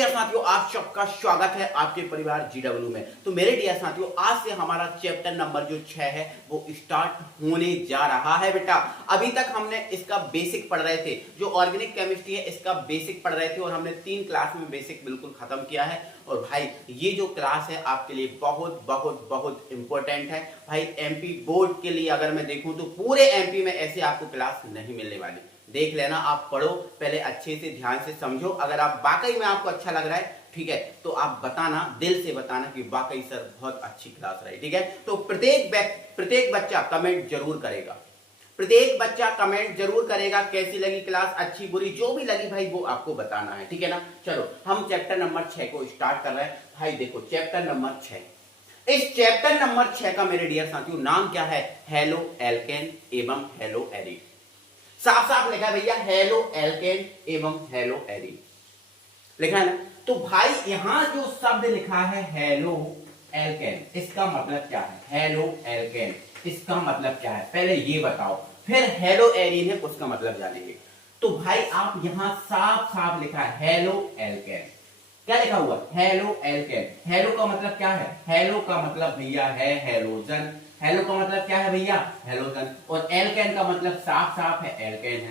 Dear साथियों, आप सबका स्वागत है आपके परिवार जीडब्ल्यू में। तो मेरे डियर साथियों, आज से हमारा चैप्टर नंबर जो 6 है वो स्टार्ट होने जा रहा है बेटा। अभी तक हमने इसका बेसिक पढ़ रहे थे, जो ऑर्गेनिक केमिस्ट्री है इसका बेसिक पढ़ रहे थे और हमने 3 क्लास में बेसिक बिल्कुल खत्म किया है। और भाई ये जो क्लास है आपके लिए बहुत बहुत बहुत इंपॉर्टेंट है भाई। एमपी बोर्ड के लिए अगर मैं देखूं तो पूरे एमपी में ऐसे आपको क्लास नहीं मिलने वाली। देख लेना, आप पढ़ो पहले, अच्छे से ध्यान से समझो। अगर आप वाकई में आपको अच्छा लग रहा है, ठीक है, तो आप बताना, दिल से बताना कि वाकई सर बहुत अच्छी क्लास रही, ठीक है। तो प्रत्येक बच्चा कमेंट जरूर करेगा, प्रत्येक बच्चा कमेंट जरूर करेगा कैसी लगी क्लास, अच्छी बुरी जो भी लगी भाई वो आपको बताना है, ठीक है ना। चलो हम चैप्टर नंबर 6 को स्टार्ट कर रहे हैं भाई। देखो चैप्टर नंबर 6, इस चैप्टर नंबर 6 का मेरे डियर साथियों नाम क्या है? हेलो एल्केन एवं हेलो एरिन। साफ साफ लिखा है भैया, हेलो एल्केन एवं हेलो एरिन लिखा है ना। तो भाई यहां जो शब्द लिखा है हेलो एल्केन, इसका मतलब क्या है? हेलो एल्केन इसका मतलब क्या है पहले ये बताओ, फिर हेलो एरिन है उसका मतलब जानेंगे। तो भाई आप यहां साफ साफ लिखा है हेलो एल्केन, क्या लिखा हुआ? Halo alkane. हेलो का मतलब क्या है? हेलो का मतलब भैया है हेलोजन। हेलो का मतलब क्या है भैया? हेलोजन। और एल्केन का मतलब साफ साफ है एल्केन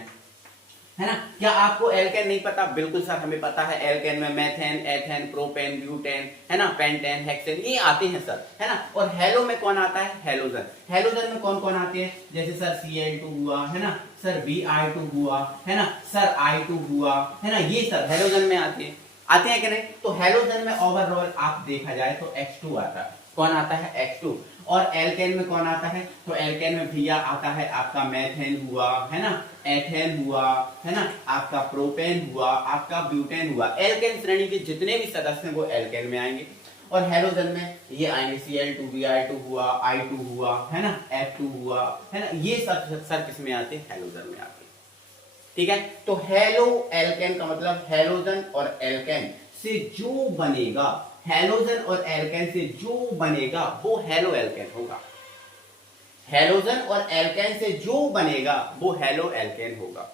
है ना। क्या आपको एल्केन नहीं पता? बिल्कुल सर हमें पता है। एल्केन में मेथेन, एथेन, प्रोपेन, ब्यूटेन, है ना, पेंटेन, हेक्सेन, ये आते हैं सर, है ना। और हेलो में कौन आता है? हेलोजन। हेलोजन में कौन कौन आते हैं? जैसे सर Cl2 हुआ, है ना, सर Br2 हुआ, है ना, सर I2 हुआ, है ना, ये सब हेलोजन में आते हैं कि नहीं। तो हेलोजन में ओवरऑल आप देखा जाए तो H2 आता है। कौन आता है? H2। और एल्केन में कौन आता है? तो एल्केन में भैया आता है आपका मेथेन हुआ, है ना, एथेन हुआ, है ना, आपका प्रोपेन हुआ, आपका ब्यूटेन हुआ। एल्केन श्रेणी के जितने भी सदस्य हैं वो एल्केन में आएंगे। और हेलोजन में ये आएंगे Cl2, Br2 हुआ, I2 हुआ, है ना, F2 हुआ, है ना, ये सब सर किस में आते हैं? हेलोजन में आते हैं, ठीक है। तो हेलो एल्केन का मतलब हेलोजन और एल्केन से जो बनेगा, हेलोजन और एल्केन से जो बनेगा वो हेलो एल्केन होगा। हेलोजन और एल्केन से जो बनेगा वो हेलो एल्केन होगा।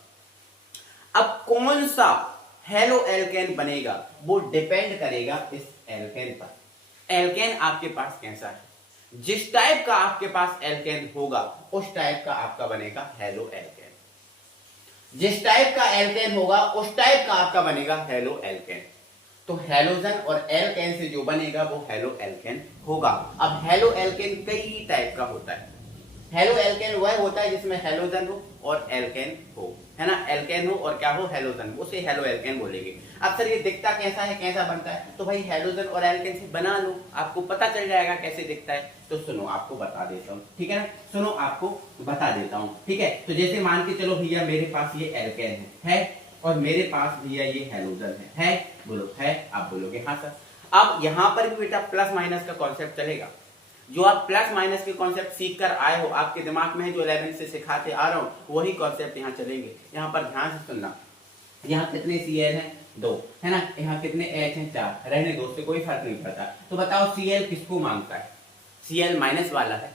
अब कौन सा हेलो एल्केन बनेगा वो डिपेंड करेगा इस एल्केन पर। एल्केन आपके पास कैसा है, जिस टाइप का आपके पास एल्केन होगा उस टाइप का आपका बनेगा हेलो एल्केन। जिस टाइप का एल्केन होगा उस टाइप का आपका बनेगा हेलो एल्केन। तो हेलोजन और एल्केन से जो बनेगा वो हेलो एल्केन होगा। अब हेलो एल्केन कई टाइप का होता है। हेलो एल्केन वह होता है जिसमें हेलोजन हो और एल्केन हो, है ना, एल्केन हो और क्या हो? हेलोजन, उसे हेलो एल्केन बोलेंगे। अब सर ये दिखता कैसा है, कैसा बनता है? तो भाई हेलोजन और एल्केन से बना लो, आपको पता चल जाएगा कैसे दिखता है। तो सुनो आपको बता देता हूँ, ठीक है ना, सुनो आपको बता देता हूँ, ठीक है। तो जैसे मान के चलो भैया मेरे पास ये एल्केन है और मेरे पास भैया ये हेलोजन है। बोलो है? आप बोलोगे हाँ सर। अब यहां पर भी बेटा प्लस माइनस का कॉन्सेप्ट चलेगा। जो आप प्लस माइनस के कॉन्सेप्ट सीख कर आए हो, आपके दिमाग में है, जो 11 से सिखाते आ रहा हूं वही कॉन्सेप्ट यहाँ चलेंगे। यहाँ पर ध्यान से सुनना, यहाँ कितने Cl हैं? 2, है ना, यहाँ कितने H हैं? 4। रहने दो, उससे कोई फर्क नहीं पड़ता। तो बताओ Cl किसको मांगता है? Cl माइनस वाला है,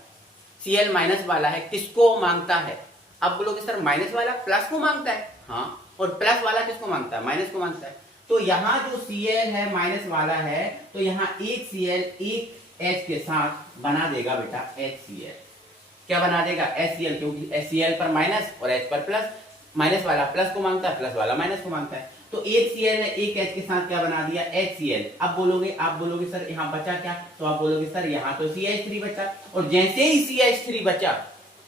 Cl माइनस वाला है, किसको मांगता है? अब बोलोगे सर माइनस वाला प्लस को मांगता है। हाँ, और प्लस वाला किसको मांगता है? माइनस को मांगता है। तो यहाँ जो Cl है माइनस वाला है, तो यहाँ एक Cl एक H के साथ बना देगा बेटा HCl। क्या बना देगा? HCl, क्योंकि HCl पर माइनस और H पर प्लस। माइनस वाला प्लस को मांगता है, प्लस वाला माइनस को मांगता है। तो एक Cl ने एक H के साथ क्या बना दिया? HCl। अब आप बोलोगे सर यहाँ बचा क्या? तो आप बोलोगे सर यहाँ तो CH3 बचा। और जैसे ही CH3 बचा,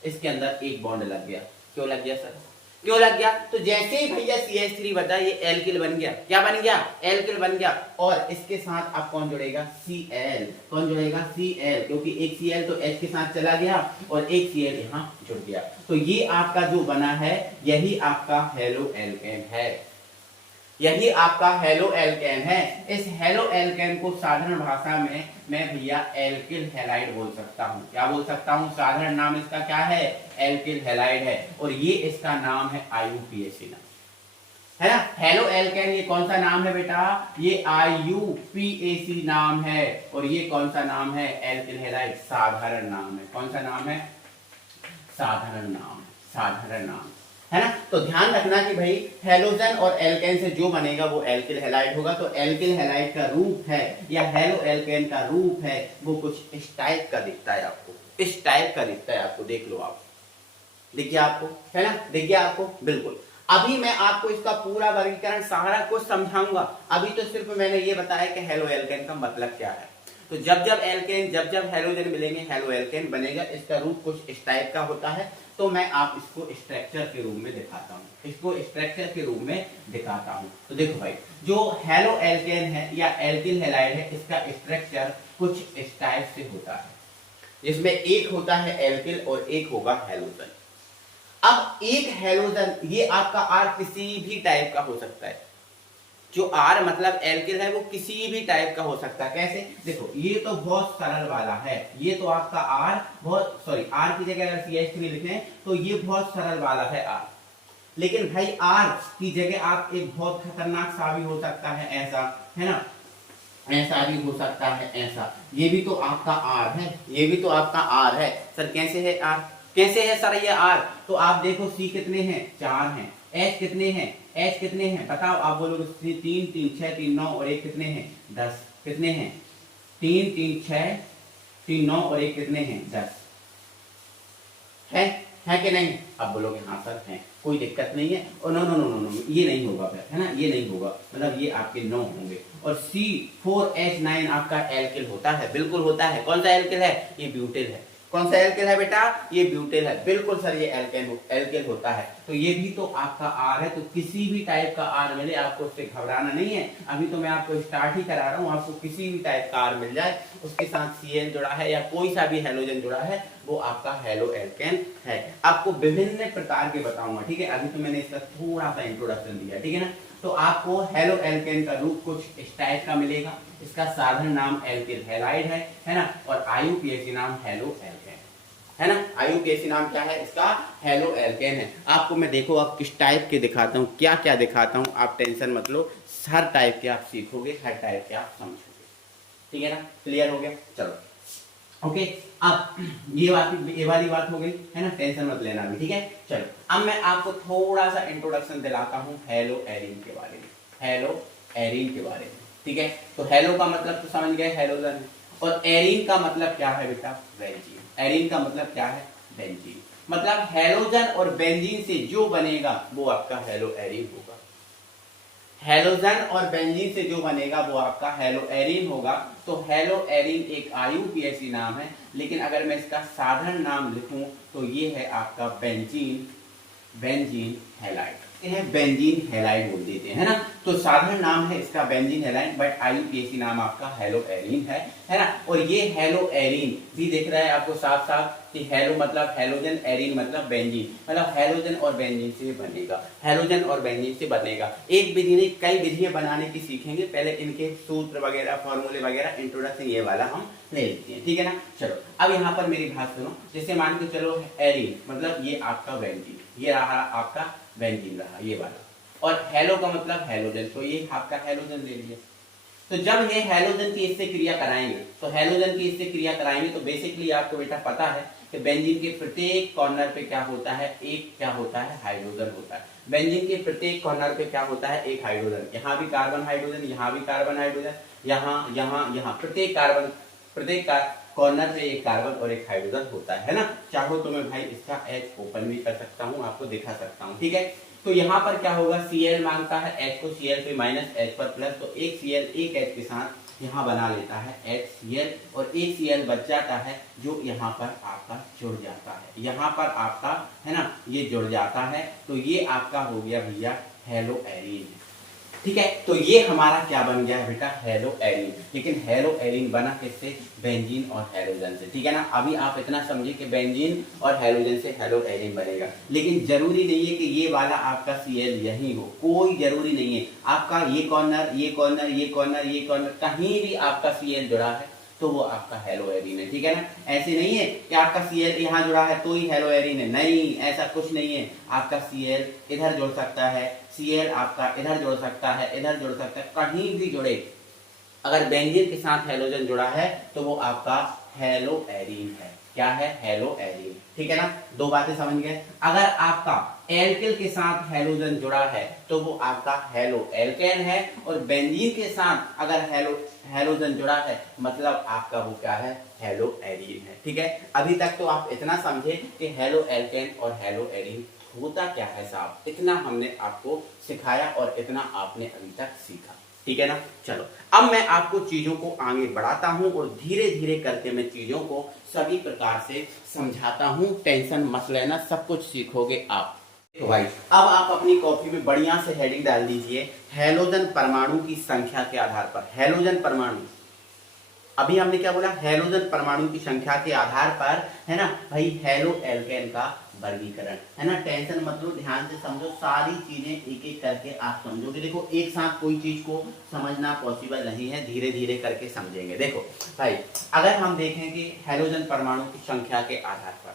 इसके अंदर एक बॉन्ड लग गया। क्यों लग गया सर? क्यों लग गया? तो जैसे ही भैया CH3 बचा, ये एल्किल बन गया। क्या बन गया? एल्किल बन गया। और इसके साथ अब कौन जुड़ेगा? Cl। कौन जुड़ेगा? Cl, क्योंकि एक Cl तो H के साथ चला गया और एक Cl यहाँ जुड़ गया। तो ये आपका जो बना है यही आपका हेलो एल्केन है, यही आपका हेलो एल्केन है। इस हेलो एल्केन को साधारण भाषा में मैं भैया एल्किल हैलाइड बोल सकता हूँ। क्या बोल सकता हूँ? साधारण नाम इसका क्या है? एल्किल हैलाइड है। और ये इसका नाम है IUPAC नाम, है ना। हेलो एल्केन ये कौन सा नाम है बेटा? ये IUPAC नाम है। और ये कौन सा नाम है? एल्किल हैलाइड, साधारण नाम है। कौन सा नाम है? साधारण नाम, साधारण नाम, है ना। तो ध्यान रखना कि भाई हेलोजन और एल्केन से जो बनेगा वो एल्किल हैलाइड होगा। तो एल्किल हैलाइड का रूप है या हेलो एल्केन का रूप है वो कुछ इस टाइप का दिखता है आपको, इस टाइप का दिखता है आपको, देख लो आप, देखिए आपको, है ना, देखिए आपको, बिल्कुल। अभी मैं आपको इसका पूरा वर्गीकरण सारा कुछ समझाऊंगा। अभी तो सिर्फ मैंने ये बताया कि हेलो एल्केन का मतलब क्या है। तो जब जब एल्केन, जब जब हेलोजन मिलेंगे हेलो एल्केन बनेगा। इसका रूप कुछ इस टाइप का होता है। तो मैं आप इसको स्ट्रक्चर के रूप में दिखाता हूँ, इसको स्ट्रक्चर के रूप में दिखाता हूँ। तो देखो भाई, जो हेलो एल्केन है या एल्किल हैलाइड है, इसका स्ट्रक्चर कुछ इस टाइप से होता है, जिसमें एक होता है एल्किल और एक होगा हेलोजन। अब एक हेलोजन, ये आपका आर किसी भी टाइप का हो सकता है। जो आर मतलब एल्किल है वो किसी भी टाइप का हो सकता है। कैसे, देखो ये तो बहुत सरल वाला है, ये तो आपका आर बहुत, सॉरी आर की जगह अगर CH3 लिखें तो ये बहुत सरल वाला है आर। लेकिन भाई आर की जगह आप एक बहुत खतरनाक सा भी हो सकता है, ऐसा, है ना, ऐसा भी हो सकता है, ऐसा। ये भी तो आपका आर है, ये भी तो आपका आर है। सर कैसे है आर, कैसे है सर ये आर? तो आप देखो सी कितने हैं, 4 हैं। एच कितने हैं, एच कितने हैं बताओ, आप बोलोगे 3 3 6 3 9 और 1 कितने हैं, 10। कितने हैं, 3 3 6 3 9 और 1 कितने हैं, 10। है कि नहीं? अब बोलोगे हाँ सर है, कोई दिक्कत नहीं है। और no no no no no, ये नहीं होगा फिर, है ना, ये नहीं होगा, मतलब ये आपके 9 होंगे। और C4H9 आपका एल्किल होता है, बिल्कुल होता है। कौन सा एल्किल है, ये ब्यूटिल है। कौन सा एल्किल है बेटा, ये ब्यूटिल है, बिल्कुल सर ये एल्किल होता है। तो ये भी तो आपका आर है। तो किसी भी टाइप का आर मिले आपको उससे घबराना नहीं है। अभी तो मैं आपको स्टार्ट ही करा रहा हूँ, आपको किसी भी टाइप का आर मिल जाए, उसके साथ Cl जुड़ा है या कोई सा भी हेलोजन जुड़ा है, वो आपका हेलो एल्केन है। आपको विभिन्न प्रकार के बताऊंगा, ठीक है। अभी तो मैंने इसका थोड़ा सा इंट्रोडक्शन दिया, ठीक है ना। तो आपको हेलो एल्केन का रूप कुछ इस टाइप का मिलेगा। इसका साधारण नाम एल्किल हैलाइड है ना, और IUPAC नाम हेलो एल्केन, है ना। IUPAC नाम क्या है इसका, हेलो एल्केन है। आपको मैं देखो आप किस टाइप के दिखाता हूँ, क्या क्या दिखाता हूँ, आप टेंशन मत लो। हर टाइप के आप सीखोगे, हर टाइप के आप समझोगे, ठीक है ना। क्लियर हो गया, चलो ओके। अब ये वाली बात हो गई, है ना, टेंशन मत लेना अभी, ठीक है। चलो अब मैं आपको थोड़ा सा इंट्रोडक्शन दिलाता हूँ हेलो एरीन के बारे में, हेलो एरीन के बारे में, ठीक है। तो हेलो का मतलब तो समझ गए, हेलोजन है। और एरीन का मतलब क्या है बेटा, बेंजीन। एरीन का मतलब क्या है, बेंजीन। मतलब हेलोजन और बेंजीन से जो बनेगा वो आपका हेलो एरीन होगा। हेलोजन और बेंजीन से जो बनेगा वो आपका हेलो एरीन होगा। तो हेलो एरीन एक IUPAC नाम है, लेकिन अगर मैं इसका साधारण नाम लिखूं तो ये है आपका बेंजीन, बेंजीन हैलाइड। इन्हें बेंजीन हैलाइड बोल देते हैं, है ना। तो साधारण नाम है इसका बेंजीन हैलाइड, बट IUPAC नाम आपका हेलो एरीन है ना। और ये हेलो एरीन भी दिख रहा है आपको साफ साफ कि हेलो मतलब हेलोजन, एरीन मतलब बेंजीन, मतलब हेलोजन और बेंजीन से बनेगा, हेलोजन और बेंजीन से बनेगा। एक विधि नहीं, कई विधियां बनाने की सीखेंगे। पहले इनके सूत्र वगैरह, फॉर्मूले वगैरह, इंट्रोडक्शन ये वाला हम ले लेते हैं, ठीक है ना। चलो अब यहाँ पर मेरी बात सुनो। जैसे मान के चलो एरीन मतलब ये आपका बेंजीन, ये रहा आपका बेंजीन रहा ये वाला। और हेलो का मतलब हेलोजन, तो ये आपका हेलोजन ले लिया। तो जब ये हेलोजन की इससे क्रिया कराएंगे, तो हेलोजन की इससे क्रिया कराएंगे तो बेसिकली आपको बेटा पता है कि बेंजीन के प्रत्येक कॉर्नर पे क्या होता है, एक क्या होता है, हाइड्रोजन होता है। बेंजीन के प्रत्येक कॉर्नर पे क्या होता है, एक हाइड्रोजन। यहाँ भी कार्बन हाइड्रोजन, यहाँ भी कार्बन हाइड्रोजन, यहाँ यहाँ यहाँ प्रत्येक कार्बन, प्रत्येक कॉर्नर पे एक कार्बन और एक हाइड्रोजन होता है ना। चाहो तो मैं भाई इसका H ओपन भी कर सकता हूँ, आपको दिखा सकता हूँ, ठीक है। तो यहाँ पर क्या होगा, Cl मांगता है, H को Cl पे माइनस, H पर प्लस, तो एक Cl एक H के साथ यहाँ बना लेता है HCl, और एक Cl बच जाता है जो यहाँ पर आपका जुड़ जाता है, यहाँ पर आपका, है ना, ये जुड़ जाता है। तो ये आपका हो गया भैया हेलो एरीन, ठीक है। तो ये हमारा क्या बन गया है बेटा, हेलो एरीन। लेकिन हेलो एरीन बना किससे, बेंजीन और हेलोजन से, ठीक है ना। अभी आप इतना समझिए कि बेंजीन और हेलोजन से हेलो एरीन बनेगा, लेकिन जरूरी नहीं है कि ये वाला आपका Cl यही हो, कोई जरूरी नहीं है। आपका ये कॉर्नर, ये कॉर्नर, ये कॉर्नर, ये कॉर्नर, कहीं भी आपका Cl जुड़ा है तो वो आपका हेलो एरीन है, ठीक है ना। ऐसे नहीं है कि आपका Cl यहाँ जुड़ा है तो ही हेलो एरीन है, नहीं, ऐसा कुछ नहीं है। आपका Cl इधर जुड़ सकता है, Cl आपका इधर जुड़ सकता है, इधर जुड़ सकता है, कहीं भी जुड़े। अगर बेंजीन के साथ हेलोजन जुड़ा है तो वो आपका हेलो एरीन है। क्या है, हेलो एरीन, ठीक है ना। दो बातें समझ गए। अगर आपका एल्किल के साथ हेलोजन जुड़ा है तो वो आपका हेलो एल्केन है, और बेंजीन के साथ अगर हेलोजन जुड़ा है मतलब आपका वो क्या है, हेलो एरीन है। ठीक है, अभी तक तो आप इतना समझे कि हेलो एल्केन और हेलो एरीन होता क्या है साहब, इतना हमने आपको सिखाया और इतना आपने अभी तक सीखा। ठीक है ना, चलो अब मैं आपको चीजों को आगे बढ़ाता हूं और धीरे धीरे करके मैं चीजों को सभी प्रकार से समझाता हूं। टेंशन मत लेना, सब कुछ सीखोगे आप। तो भाई अब आप अपनी कॉपी में बढ़िया से हेडिंग डाल दीजिए, हैलोजन परमाणु की संख्या के आधार पर। हैलोजन परमाणु, अभी हमने क्या बोला, हैलोजन परमाणु की संख्या के आधार पर, है ना भाई, हेलो एल्केन का वर्गीकरण, है ना। टेंशन मत लो, ध्यान से समझो, सारी चीजें एक एक करके आप समझोगे। देखो एक साथ कोई चीज को समझना पॉसिबल नहीं है, धीरे धीरे करके समझेंगे। देखो भाई अगर हम देखें कि हैलोजन परमाणु की संख्या के आधार पर,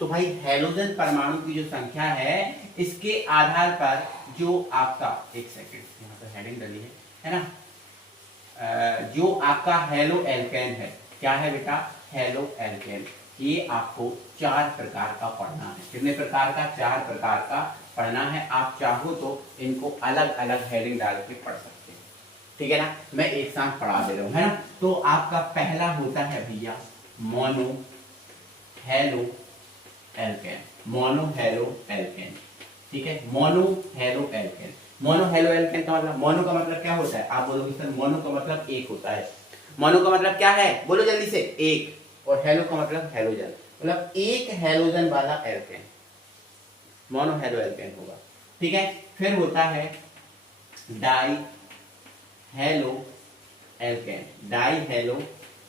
तो भाई हैलोजन परमाणु की जो संख्या है इसके आधार पर जो आपका, एक सेकेंड यहाँ पर हेडिंग डली है ना, जो आपका हेलो एल्केन है, क्या है बेटा, हेलो एल्केन, ये आपको 4 प्रकार का पढ़ना है। कितने प्रकार का, 4 प्रकार का पढ़ना है। आप चाहो तो इनको अलग अलग हेडिंग डाल के पढ़ सकते हैं। ठीक है ना, मैं एक साथ पढ़ा दे रहा हूं, है ना। तो आपका पहला होता है भैया mono halo alkane, mono halo alkane. ठीक है, mono halo alkane. Mono halo alkane का मतलब, मोनो का मतलब क्या होता है, आप बोलोगे सर मोनो का मतलब एक होता है। मोनो का मतलब क्या है, बोलो जल्दी से, एक। और हेलो का मतलब हेलोजन, मतलब एक हेलोजन वाला एल्केन, मोनो हेलो एल्केन होगा। ठीक है, फिर होता है die halo alkane, die halo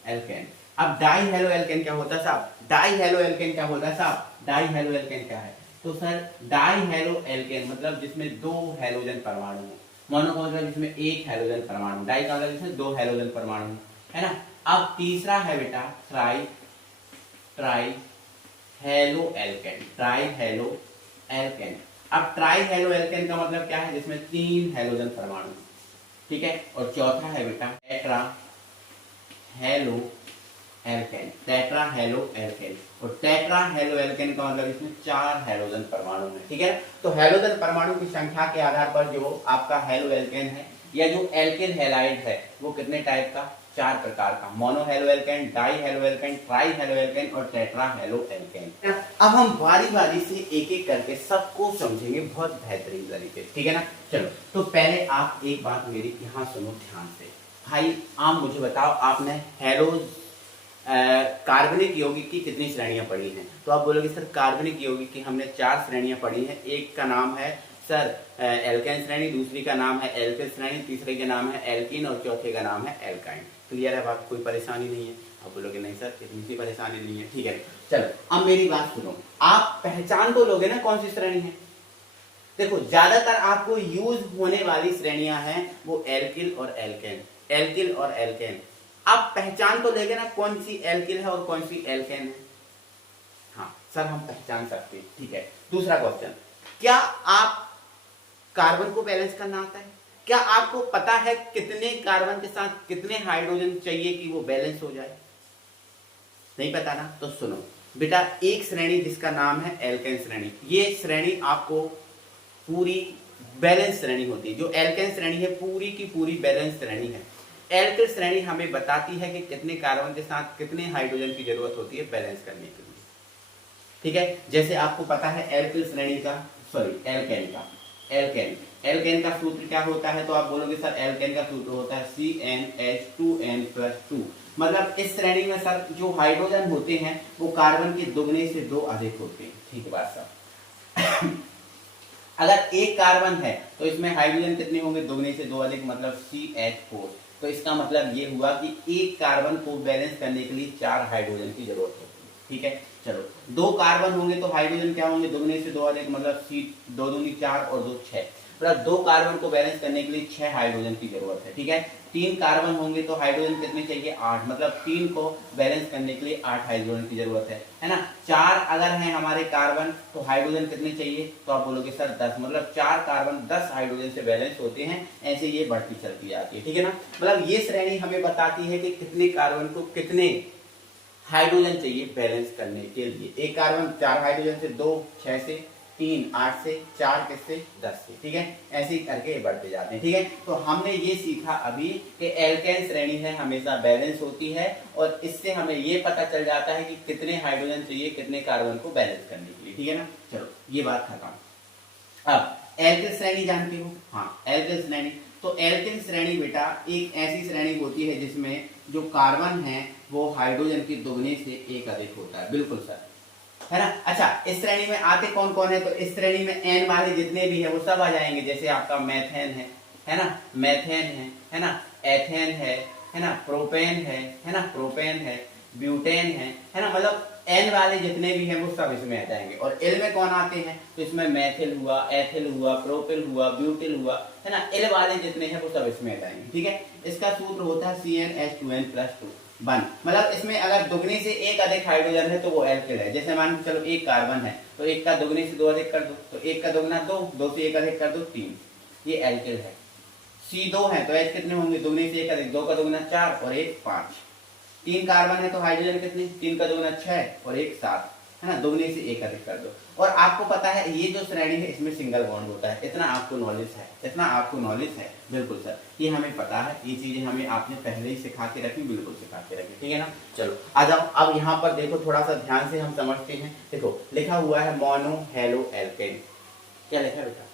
alkane. अब डाई हेलो एल्केन क्या होता है साहब, डाई हेलो एल्केन क्या होता है साहब, डाई हेलो एल्केन क्या है, तो सर डाई हेलो एल्केन मतलब जिसमें 2 हेलोजन परमाणु हो। मोनो का मतलब जिसमें एक हेलोजन परमाणु, डाई का मतलब जिसमें 2 हेलोजन परमाणु, है ना। अब तीसरा है बेटा try halo alkane, try halo alkane. अब ट्राई हेलो एल्केन का मतलब क्या है, जिसमें 3 हेलोजन परमाणु। ठीक है, और चौथा है बेटा tetra halo alkane, tetra halo alkane. और टेट्रा हेलो एल्केन का मतलब इसमें 4 हेलोजन परमाणु है। ठीक है, तो हेलोजन परमाणु की संख्या के आधार पर जो आपका हेलो एल्केन है या जो एल्केन हैलाइड है वो कितने टाइप का, 4 प्रकार का, mono halo alkane, die halo alkane, try halo alkane और टेट्रा हेलो एल्केन। अब हम बारी बारी से एक एक करके सबको समझेंगे बहुत बेहतरीन तरीके से। ठीक है ना, चलो तो पहले आप एक बात मेरी यहाँ सुनो ध्यान से। भाई आप मुझे बताओ, आपने हेलोज कार्बनिक यौगिक की कितनी श्रेणियां पढ़ी हैं, तो आप बोलोगे सर कार्बनिक यौगिक की हमने 4 श्रेणियां पढ़ी हैं। एक का नाम है सर एल्केन श्रेणी, दूसरी का नाम है एल्किल श्रेणी, तीसरे का नाम है एल्कीन और चौथे का नाम है एल्काइन। क्लियर है बात, कोई परेशानी नहीं है। आप बोलोगे नहीं सर इतनी सी परेशानी नहीं है। ठीक है, चलो अब मेरी बात सुनो, आप पहचान तो लोगे ना कौन सी श्रेणी है। देखो ज्यादातर आपको यूज होने वाली श्रेणियां हैं वो एल्किल और एल्केन, एल्किल और एल्केन। आप पहचान तो लेंगे ना कौन सी एल्किल है और कौन सी एल्केन है। हाँ सर हम पहचान सकते हैं। ठीक है, दूसरा क्वेश्चन, क्या आप कार्बन को बैलेंस करना आता है, क्या आपको पता है कितने कार्बन के साथ कितने हाइड्रोजन चाहिए कि वो बैलेंस हो जाए, नहीं पता ना, तो सुनो बेटा, एक श्रेणी जिसका नाम है एल्केन श्रेणी, ये श्रेणी आपको पूरी बैलेंस श्रेणी होती है। जो एल्केन श्रेणी है पूरी की पूरी बैलेंस श्रेणी है। एल्किल श्रेणी हमें बताती है कि कितने कार्बन के साथ कितने हाइड्रोजन की जरूरत होती है बैलेंस करने के लिए। ठीक है, जैसे आपको पता है एल्किल श्रेणी का, सॉरी एल्केन का सूत्र क्या होता है, तो आप बोलोगे सर एल्केन का सूत्र होता है CnH2n+2। मतलब इस श्रेणी में सर जो हाइड्रोजन होते हैं वो कार्बन के दुगने से 2 अधिक होते हैं। ठीक है बात साहब अगर एक कार्बन है तो इसमें हाइड्रोजन कितने होंगे, दुगने से 2 अधिक, मतलब CH4। तो इसका मतलब ये हुआ कि एक कार्बन को बैलेंस करने के लिए 4 हाइड्रोजन की जरूरत होती है। ठीक है, चलो 2 कार्बन होंगे तो हाइड्रोजन क्या होंगे, दुगने से 2 अधिक, मतलब C 2 दूनी 4 और 2 6, मतलब 2 कार्बन को बैलेंस करने के लिए 6 हाइड्रोजन की जरूरत है। ठीक है, 3 कार्बन होंगे तो हाइड्रोजन कितने चाहिए, 8, मतलब 3 को बैलेंस करने के लिए 8 हाइड्रोजन की जरूरत है ना। 4 अगर हैं हमारे कार्बन तो हाइड्रोजन कितने चाहिए, तो आप बोलोगे सर 10, मतलब 4 कार्बन 10 हाइड्रोजन से बैलेंस होते हैं। ऐसे ये बढ़ती चलती आती है। ठीक है ना, मतलब ये श्रेणी हमें बताती है कि कितने कार्बन को कितने हाइड्रोजन चाहिए बैलेंस करने के लिए। एक कार्बन 4 हाइड्रोजन से, 2 6 से, 3 8 से, 4 किससे 10 से, ठीक है। ऐसे ही करके बढ़ते जाते हैं, ठीक है। तो हमने ये सीखा अभी कि एल्केन श्रेणी है हमेशा बैलेंस होती है, और इससे हमें ये पता चल जाता है कि कितने हाइड्रोजन चाहिए कितने कार्बन को बैलेंस करने के लिए, ठीक है ना। चलो ये बात खत्म। अब एल्केन श्रेणी जानते हो, हाँ एल्केन श्रेणी। तो एल्केन श्रेणी बेटा एक ऐसी श्रेणी होती है जिसमें जो कार्बन है वो हाइड्रोजन के दुगने से एक अधिक होता है, बिल्कुल सर, है ना। अच्छा, इस श्रेणी में आते कौन कौन है, तो इस श्रेणी में एन वाले जितने भी है वो सब आ जाएंगे। जैसे आपका मेथेन है ना, मेथेन है ना, एथेन है ना, प्रोपेन है ना, प्रोपेन है, ब्यूटेन है ना, मतलब एन वाले जितने भी हैं वो सब इसमें आ जाएंगे। और एल में कौन आते हैं, तो इसमें मैथिल हुआ, एथिल हुआ, प्रोपिल हुआ, ब्यूटिल हुआ, है ना, एल वाले जितने हैं वो सब इसमें आ जाएंगे, ठीक है। इसका सूत्र होता है CnH2n+2 1, मतलब इसमें अगर दुगने से एक अधिक हाइड्रोजन है तो वो एल्किल है। जैसे मान चलो एक कार्बन है तो एक का दुगने से दो अधिक कर दो, तो एक का दुगना 2, 2 से एक अधिक कर दो 3, ये एल्किल है। C2 है तो H कितने होंगे, दुगने से एक अधिक, 2 का दुगना 4 और 1 5। 3 कार्बन है तो हाइड्रोजन कितने, 3 का दुगना 6 और 1 7, है ना, दुगने से एक अधिक कर दो। और आपको पता है ये जो श्रेणी है इसमें सिंगल बॉन्ड होता है, इतना आपको नॉलेज है, इतना आपको नॉलेज है, बिल्कुल सर, ये हमें पता है, ये चीजें हमें आपने पहले ही सिखा के रखी, बिल्कुल सिखा के रखी, ठीक है ना। चलो आ जाओ, अब यहाँ पर देखो थोड़ा सा ध्यान से हम समझते हैं। देखो लिखा हुआ है मोनो हेलो एल्केन, क्या लिखा है बेटा,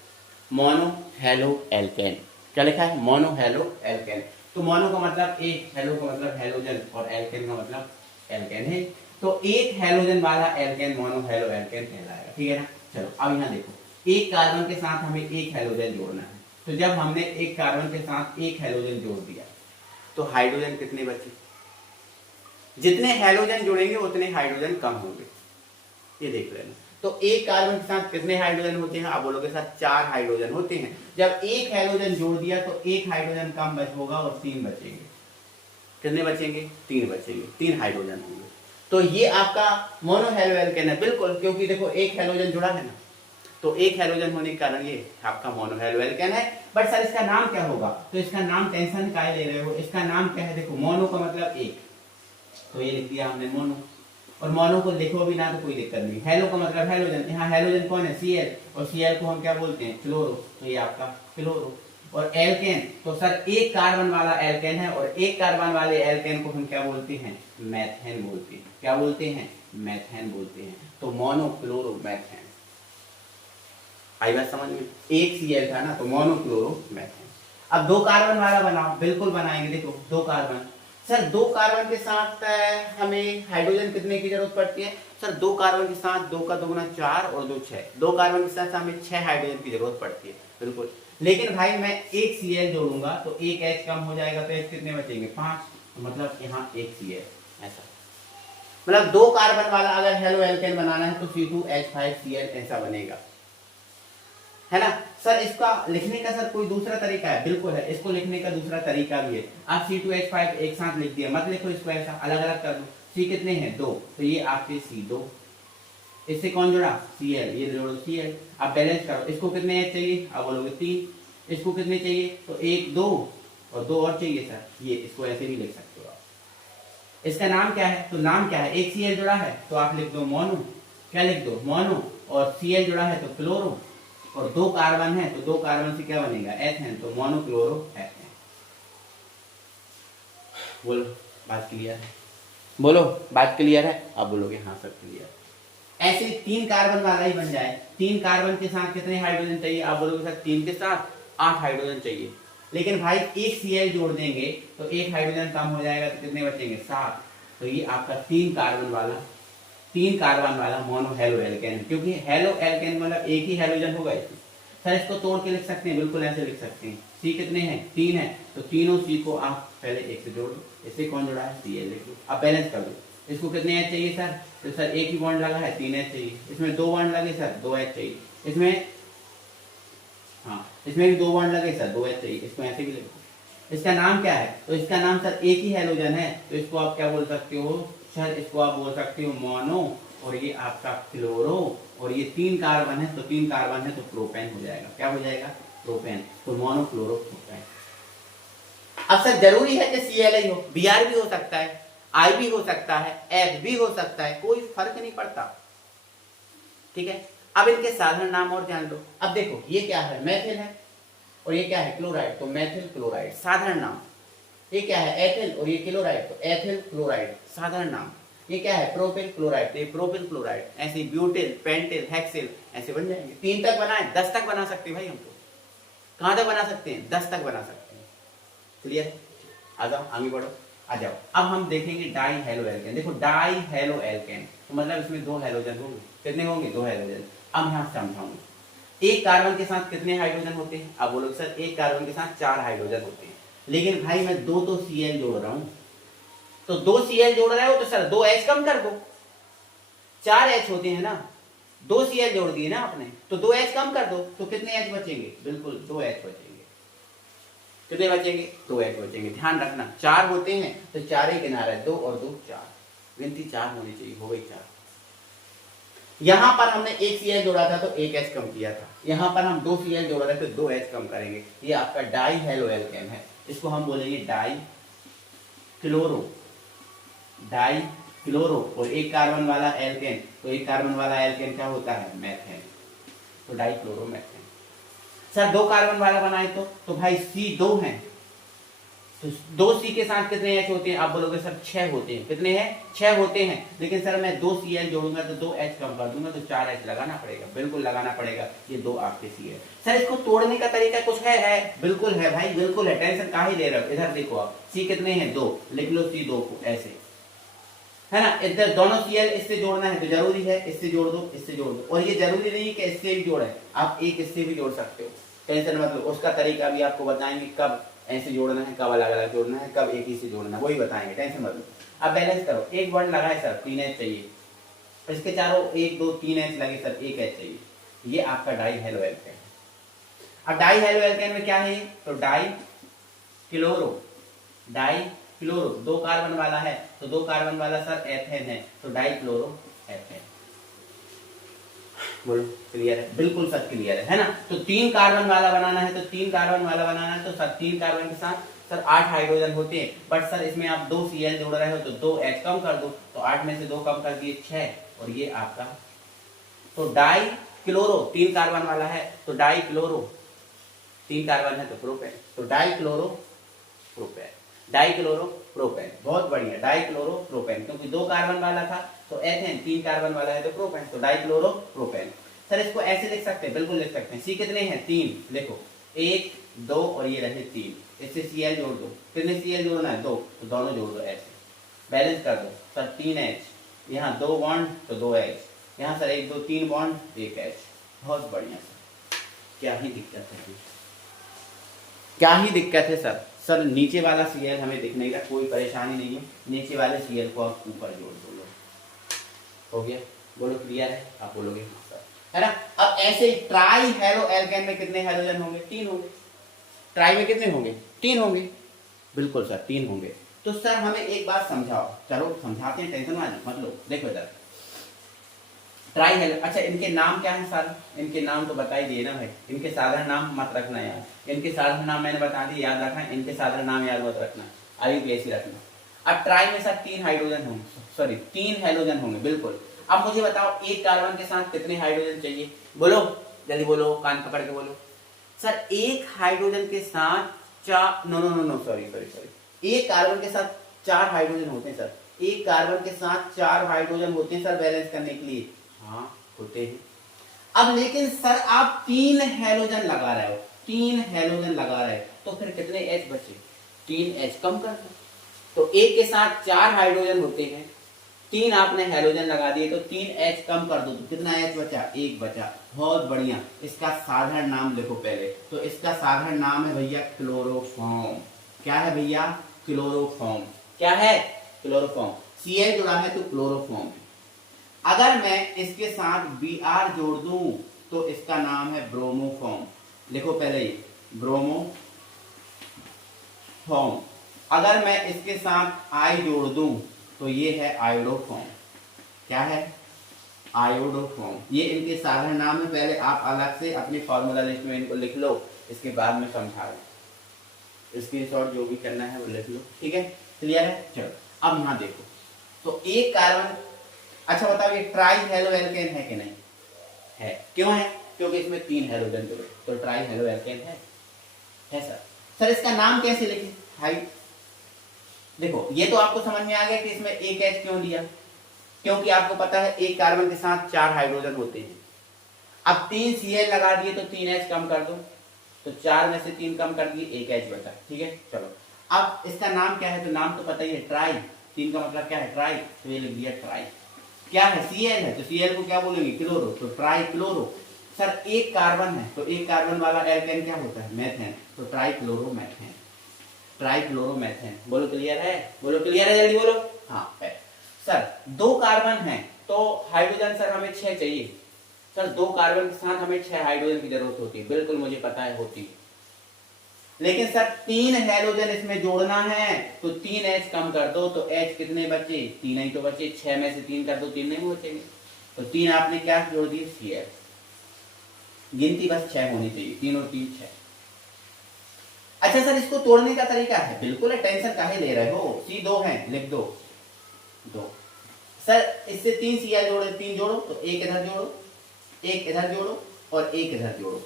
मोनो हेलो एल्केन, क्या लिखा है, मोनो हेलो एल्केन। तो मोनो का मतलब एक, हेलो का मतलब हेलोजन, और एल्केन का मतलब एल्केन है। तो एक हेलोजन वाला एल्केन मोनो हेलो एल्केन कहलाएगा, ठीक है ना। चलो अब यहाँ देखो, एक कार्बन के साथ हमें एक हेलोजन जोड़ना है, तो जब हमने एक कार्बन के साथ एक हेलोजन जोड़ दिया तो हाइड्रोजन कितने बचे, जितने हेलोजन जुड़ेंगे उतने हाइड्रोजन कम होंगे, ये देख लेना। तो एक कार्बन के साथ कितने हाइड्रोजन होते हैं, आप बोलोगे सर 4 हाइड्रोजन होते हैं। जब एक हेलोजन जोड़ दिया तो एक हाइड्रोजन कम बच होगा और 3 बचेंगे, कितने बचेंगे, 3 बचेंगे, 3 हाइड्रोजन होंगे। तो ये आपका मोनो हेलो एल्केन है, बिल्कुल, क्योंकि देखो एक हेलोजन जुड़ा है ना, तो एक हेलोजन होने के कारण ये आपका मोनो हेलो एल्केन है। बट सर इसका नाम क्या होगा, तो इसका नाम टेंशन काहे ले रहे हो, इसका नाम क्या है, देखो मोनो का मतलब एक, तो ये लिख दिया हमने मोनो, और मोनो को लिखो भी ना तो कोई दिक्कत नहीं। हेलो का मतलब हेलोजन, यहाँ हेलोजन कौन है, Cl, और Cl को हम क्या बोलते हैं, क्लोरो, तो ये आपका क्लोरो। और एल्केन, तो सर एक कार्बन वाला एल्केन है, और एक कार्बन वाले एल्केन को हम क्या बोलते हैं, मैथेन बोलते हैं, क्या बोलते हैं, मैथेन बोलते हैं। तो मोनो क्लोरो मैथेन, आई बात समझ में, एक Cl था ना तो मोनो क्लोरो मैथेन। अब 2 कार्बन वाला बनाओ, बिल्कुल बनाएंगे। देखो 2 कार्बन, सर 2 कार्बन के साथ हमें हाइड्रोजन कितने की जरूरत पड़ती है, सर 2 कार्बन के साथ 2 का दुगना 4 और 2 6, 2 कार्बन के साथ हमें 6 हाइड्रोजन की जरूरत पड़ती है, बिल्कुल। लेकिन भाई मैं एक Cl जोड़ूंगा तो एक H कम हो जाएगा, तो H कितने बचेंगे 5, तो मतलब यहाँ एक Cl, ऐसा मतलब 2 कार्बन वाला अगर हेलो एल्केन बनाना है तो C2H5Cl ऐसा बनेगा, है ना। सर इसका लिखने का सर कोई दूसरा तरीका है, बिल्कुल है, इसको लिखने का दूसरा तरीका भी है। आप C2H5 एक साथ लिख दिया, मत लिखो इसको ऐसा, अलग अलग कर दो। C कितने हैं 2, तो ये आपके C2, इससे कौन जुड़ा Cl, ये जोड़ो Cl। आप बैलेंस करो, इसको कितने H चाहिए, आप बोलोगे 3, इसको कितने चाहिए, तो 1 2 और 2 और चाहिए सर, ये इसको ऐसे भी लिख सकते हो आप। इसका नाम क्या है, तो नाम क्या है, एक Cl जुड़ा है तो आप लिख दो मोनो, क्या लिख दो मोनो, और Cl जुड़ा है तो क्लोरो, और 2 कार्बन है तो 2 कार्बन से क्या बनेगा एथेन, तो मोनोक्लोरो एथेन। बोलो बात क्लियर है, बोलो बात क्लियर है, आप बोलोगे हाँ सर क्लियर। ऐसे 3 कार्बन वाला ही बन जाए, 3 कार्बन के साथ कितने हाइड्रोजन चाहिए, आप बोलोगे सर 3 के साथ 8 हाइड्रोजन चाहिए। लेकिन भाई एक Cl जोड़ देंगे तो एक हाइड्रोजन कम हो जाएगा, तो कितने बचेंगे 7, तो ये आपका 3 कार्बन वाला मोनो हेलो एल्केन, क्योंकि हेलो एल्केन मतलब एक ही हेलोजन होगा इसमें। सर इसको तोड़ के लिख सकते हैं, बिल्कुल ऐसे लिख सकते हैं, C कितने हैं 3 है, तो तीनों C को आप पहले एक से जोड़ दो, इससे कौन जुड़ा है Cl लिख दो, अब बैलेंस कर दो। इसको कितने H चाहिए सर, तो सर एक ही बॉन्ड लगा है 3 H चाहिए, इसमें 2 बॉन्ड लगे सर 2 H चाहिए, इसमें हाँ इसमें भी 2 बॉन्ड लगे सर 2 H चाहिए, इसको ऐसे भी लिख दो। इसका नाम क्या है, तो इसका नाम सर एक ही हेलोजन है, तो इसको आप क्या बोल सकते हो सर, इसको आप बोल सकते हो मोनो, और ये आपका क्लोरो, और ये 3 कार्बन है तो 3 कार्बन है तो प्रोपेन हो जाएगा, क्या हो जाएगा प्रोपेन, तो मोनोक्लोरो प्रोपेन। अब सर जरूरी है कि Cl ही हो, Br भी हो सकता है, I भी हो सकता है, F भी हो सकता है, कोई फर्क नहीं पड़ता, ठीक है। अब इनके साधारण नाम और जान लो। अब देखो ये क्या है, मेथिल है, और ये क्या है, क्लोराइड, तो मेथिल क्लोराइड साधारण नाम। ये क्या है, एथिल, और ये क्लोराइड, तो एथिल क्लोराइड साधारण नाम। ये क्या है, प्रोपिल क्लोराइड, तो ये प्रोपिल क्लोराइड। ऐसे ब्यूटिल, पेंटिल, हेक्सिल ऐसे बन जाएंगे। 3 तक बनाए, 10 तक बना सकते हैं भाई हम तो। कहां तक बना सकते हैं, 10 तक बना सकते हैं। क्लियर, आ जाओ आगे बढ़ो, आ जाओ। अब हम देखेंगे डाई हेलो एल्केन। देखो डाई हेलो एल्केन तो मतलब इसमें 2 हैलोजन होंगे। कितने होंगे, 2 हैलोजन। अब यहाँ समझाऊंगा, एक कार्बन के साथ कितने हाइड्रोजन होते हैं। अब बोलो सर एक कार्बन के साथ 4 हाइड्रोजन होते हैं, लेकिन भाई मैं 2 तो Cl जोड़ रहा हूं, तो 2 Cl जोड़ रहे हो तो सर 2 H कम कर दो। 4 H होते हैं ना, 2 Cl जोड़ दिए ना आपने, तो 2 H कम कर दो, तो कितने H बचेंगे, बिल्कुल 2 H बचेंगे। कितने बचेंगे, 2 H बचेंगे। ध्यान रखना 4 होते हैं तो 4 ही किनारे, 2 और 2 4, गिनती 4 होनी चाहिए, हो गई 4। यहां पर हमने 1 Cl जोड़ा था तो 1 H कम किया था, यहां पर हम 2 Cl जोड़ रहे थे तो 2 H कम करेंगे। ये आपका डाई हेलो एल्केन है, इसको हम बोलेंगे डाई क्लोरो, डाई क्लोरो। और एक कार्बन वाला एल्केन, तो एक कार्बन वाला एल्केन क्या होता है, मेथेन, तो die chloro methane. Sir 2 carbon वाला बनाए तो भाई C 2 है, तो 2 C के साथ कितने H होते हैं, आप बोलोगे सर 6 होते हैं। कितने हैं, 6 होते हैं, लेकिन सर मैं 2 Cl जोड़ूंगा तो 2 H कम कर दूंगा तो 4 H लगाना पड़ेगा, बिल्कुल लगाना पड़ेगा। ये 2 आपके C है। सर इसको तोड़ने का तरीका कुछ है बिल्कुल है भाई, बिल्कुल है, टेंशन काहे ले रहे हो। इधर देखो आप, C कितने हैं, 2, लिख लो C2 को ऐसे, है ना। इधर दोनों Cl इससे जोड़ना है तो जरूरी है, इससे जोड़ दो, इससे जोड़ दो। और ये जरूरी नहीं है कि इससे भी जोड़े, आप एक इससे भी जोड़ सकते हो, टेंशन मत लो। उसका तरीका भी आपको बताएंगे, कब ऐसे जोड़ना है, कब अलग अलग जोड़ना है, कब एक ही से जोड़ना है, वही बताएंगे, टेंशन मत लो। अब बैलेंस करो, एक बॉन्ड लगा है सर 3 H चाहिए, इसके चारों 1 2 3 H लगे सर 1 H चाहिए। ये आपका डाई हेलो एल्केन। अब डाई हेलो एल्केन में क्या है, तो die chloro, die chloro 2 carbon वाला है, तो 2 कार्बन वाला सर एथेन है, तो डाई क्लोरो एथेन। बोलो क्लियर है, बिल्कुल सब क्लियर है ना। तो 3 कार्बन वाला बनाना है, तो 3 कार्बन वाला बनाना है, तो सर 3 कार्बन के साथ सर 8 हाइड्रोजन होते हैं, बट सर इसमें आप 2 Cl जोड़ रहे हो तो 2 H कम कर दो, तो 8 में से 2 कम कर दिए 6, और ये आपका तो डाई क्लोरो 3 कार्बन वाला है, तो डाई क्लोरो 3 कार्बन है तो प्रोपेन, तो die chloro propane, die chloro propane. बहुत बढ़िया, डाई क्लोरो प्रोपेन, क्योंकि 2 कार्बन वाला था तो एथेन, 3 कार्बन वाला है तो प्रोपेन, तो डाई क्लोरो प्रोपेन। सर इसको ऐसे लिख सकते हैं, बिल्कुल लिख सकते हैं। सी कितने हैं, 3, देखो 1 2 और ये रहे 3, इससे Cl जोड़ दो, कितने Cl जोड़ना है, 2, तो दोनों जोड़ दो ऐसे, बैलेंस कर दो सर 3 H, यहाँ 2 बॉन्ड तो 2 H, यहाँ सर 1 2 3 बॉन्ड 1 H। बहुत बढ़िया सर, क्या ही दिक्कत है, क्या ही दिक्कत है सर। सर नीचे वाला Cl हमें दिखने का कोई परेशानी नहीं है, नीचे वाले Cl को आप ऊपर जोड़ दो, हो गया। बोलो क्लियर है, आप बोलोगे सर, है ना। अब ऐसे ही ट्राई हेलो एल्केन में कितने हाइड्रोजन होंगे, 3 होंगे। ट्राई में कितने होंगे, 3 होंगे, बिल्कुल सर 3 होंगे। तो सर हमें एक बात समझाओ, चलो समझाते हैं, टेंशन मत लो। देखो इधर ट्राई हेलो, अच्छा इनके नाम क्या है सर, इनके नाम तो बता ही दिए ना भाई, इनके साधारण नाम मत रखना यार, इनके साधारण नाम मैंने बता दिए, याद रखना, इनके साधारण नाम याद मत रखना, अभी भी ऐसे रखना। अब ट्राई में सर 3 हाइड्रोजन होंगे, सॉरी 3 हेलोजन होंगे, बिल्कुल। अब मुझे बताओ एक कार्बन के साथ कितने हाइड्रोजन चाहिए, बोलो जल्दी बोलो, कान पकड़ के बोलो। सर एक हाइड्रोजन के साथ 4, no no no no, sorry sorry sorry, एक कार्बन के साथ 4 हाइड्रोजन होते हैं सर, एक कार्बन के साथ 4 हाइड्रोजन होते हैं सर बैलेंस करने के लिए, हाँ होते हैं। अब लेकिन सर आप 3 हेलोजन लगा रहे हो, 3 हेलोजन लगा रहे हो, तो फिर कितने H बचे, 3 H कम कर दो, तो एक के साथ 4 हाइड्रोजन होते हैं, 3 आपने हेलोजन लगा दिए तो 3 H कम कर दो, तो कितना H बचा, 1 बचा। बहुत बढ़िया, इसका साधारण नाम लिखो पहले, तो इसका साधारण नाम है भैया क्लोरोफॉर्म। क्या है भैया, क्लोरोफॉर्म, क्या है, क्लोरोफॉर्म। Cl जुड़ा है तो क्लोरोफॉर्म। अगर मैं इसके साथ Br जोड़ दूं तो इसका नाम है ब्रोमोफॉर्म, लिखो पहले ही ब्रोमोफॉर्म। अगर मैं इसके साथ I जोड़ दूं तो ये है आयोडोफॉर्म। क्या है, आयोडोफॉर्म। ये इनके साधारण नाम है, पहले आप अलग से अपनी फॉर्मूला लिस्ट में इनको लिख लो, इसके बाद में समझा रहे, स्क्रीनशॉट जो भी करना है वो लिख लो, ठीक है, क्लियर है। चलो अब यहाँ देखो, तो एक कार्बन, अच्छा बताओ ये ट्राई हेलो एल्केन है कि नहीं, है। क्यों है? क्योंकि इसमें 3 हैलोजन जुड़े, तो ट्राई हेलो एल्केन है सर। सर इसका नाम कैसे लिखें? हाई, देखो ये तो आपको समझ में आ गया कि इसमें एक H क्यों लिया, क्योंकि आपको पता है एक कार्बन के साथ 4 हाइड्रोजन होते हैं। अब 3 Cl लगा दिए तो 3 H कम कर दो, तो 4 में से 3 कम कर दिए, एक H बचा। ठीक है, चलो अब इसका नाम क्या है? तो नाम तो पता ही है, ट्राई। 3 का मतलब क्या है? ट्राई, तो ये लिख दिया ट्राई। क्या है? Cl है, तो Cl को क्या बोलेंगे? क्लोरो, तो ट्राई क्लोरो। सर एक कार्बन है, तो एक कार्बन वाला एल्केन क्या होता है? मेथेन, तो try chloro methane, try chloro methane. बोलो क्लियर है? बोलो क्लियर है, जल्दी बोलो। हाँ है। सर 2 कार्बन है तो हाइड्रोजन सर हमें 6 चाहिए। सर 2 कार्बन के साथ हमें 6 हाइड्रोजन की जरूरत होती है, बिल्कुल मुझे पता है होती है, लेकिन सर 3 हैलोजन इसमें जोड़ना है, तो 3 H कम कर दो, तो H कितने बचे? 3 ही तो बचे। 6 में से 3 कर दो, 3 नहीं बचेंगे, तो 3 आपने क्या जोड़ दिए? Cl। गिनती बस 6 होनी चाहिए, 3 और 3 6। अच्छा सर इसको तोड़ने का तरीका है, बिल्कुल है, टेंशन काहे ले रहे हो? C2 है, लिख दो 2। सर इससे 3 Cl जोड़ो, 3 जोड़ो, तो एक इधर जोड़ो, एक इधर जोड़ो और एक इधर जोड़ो,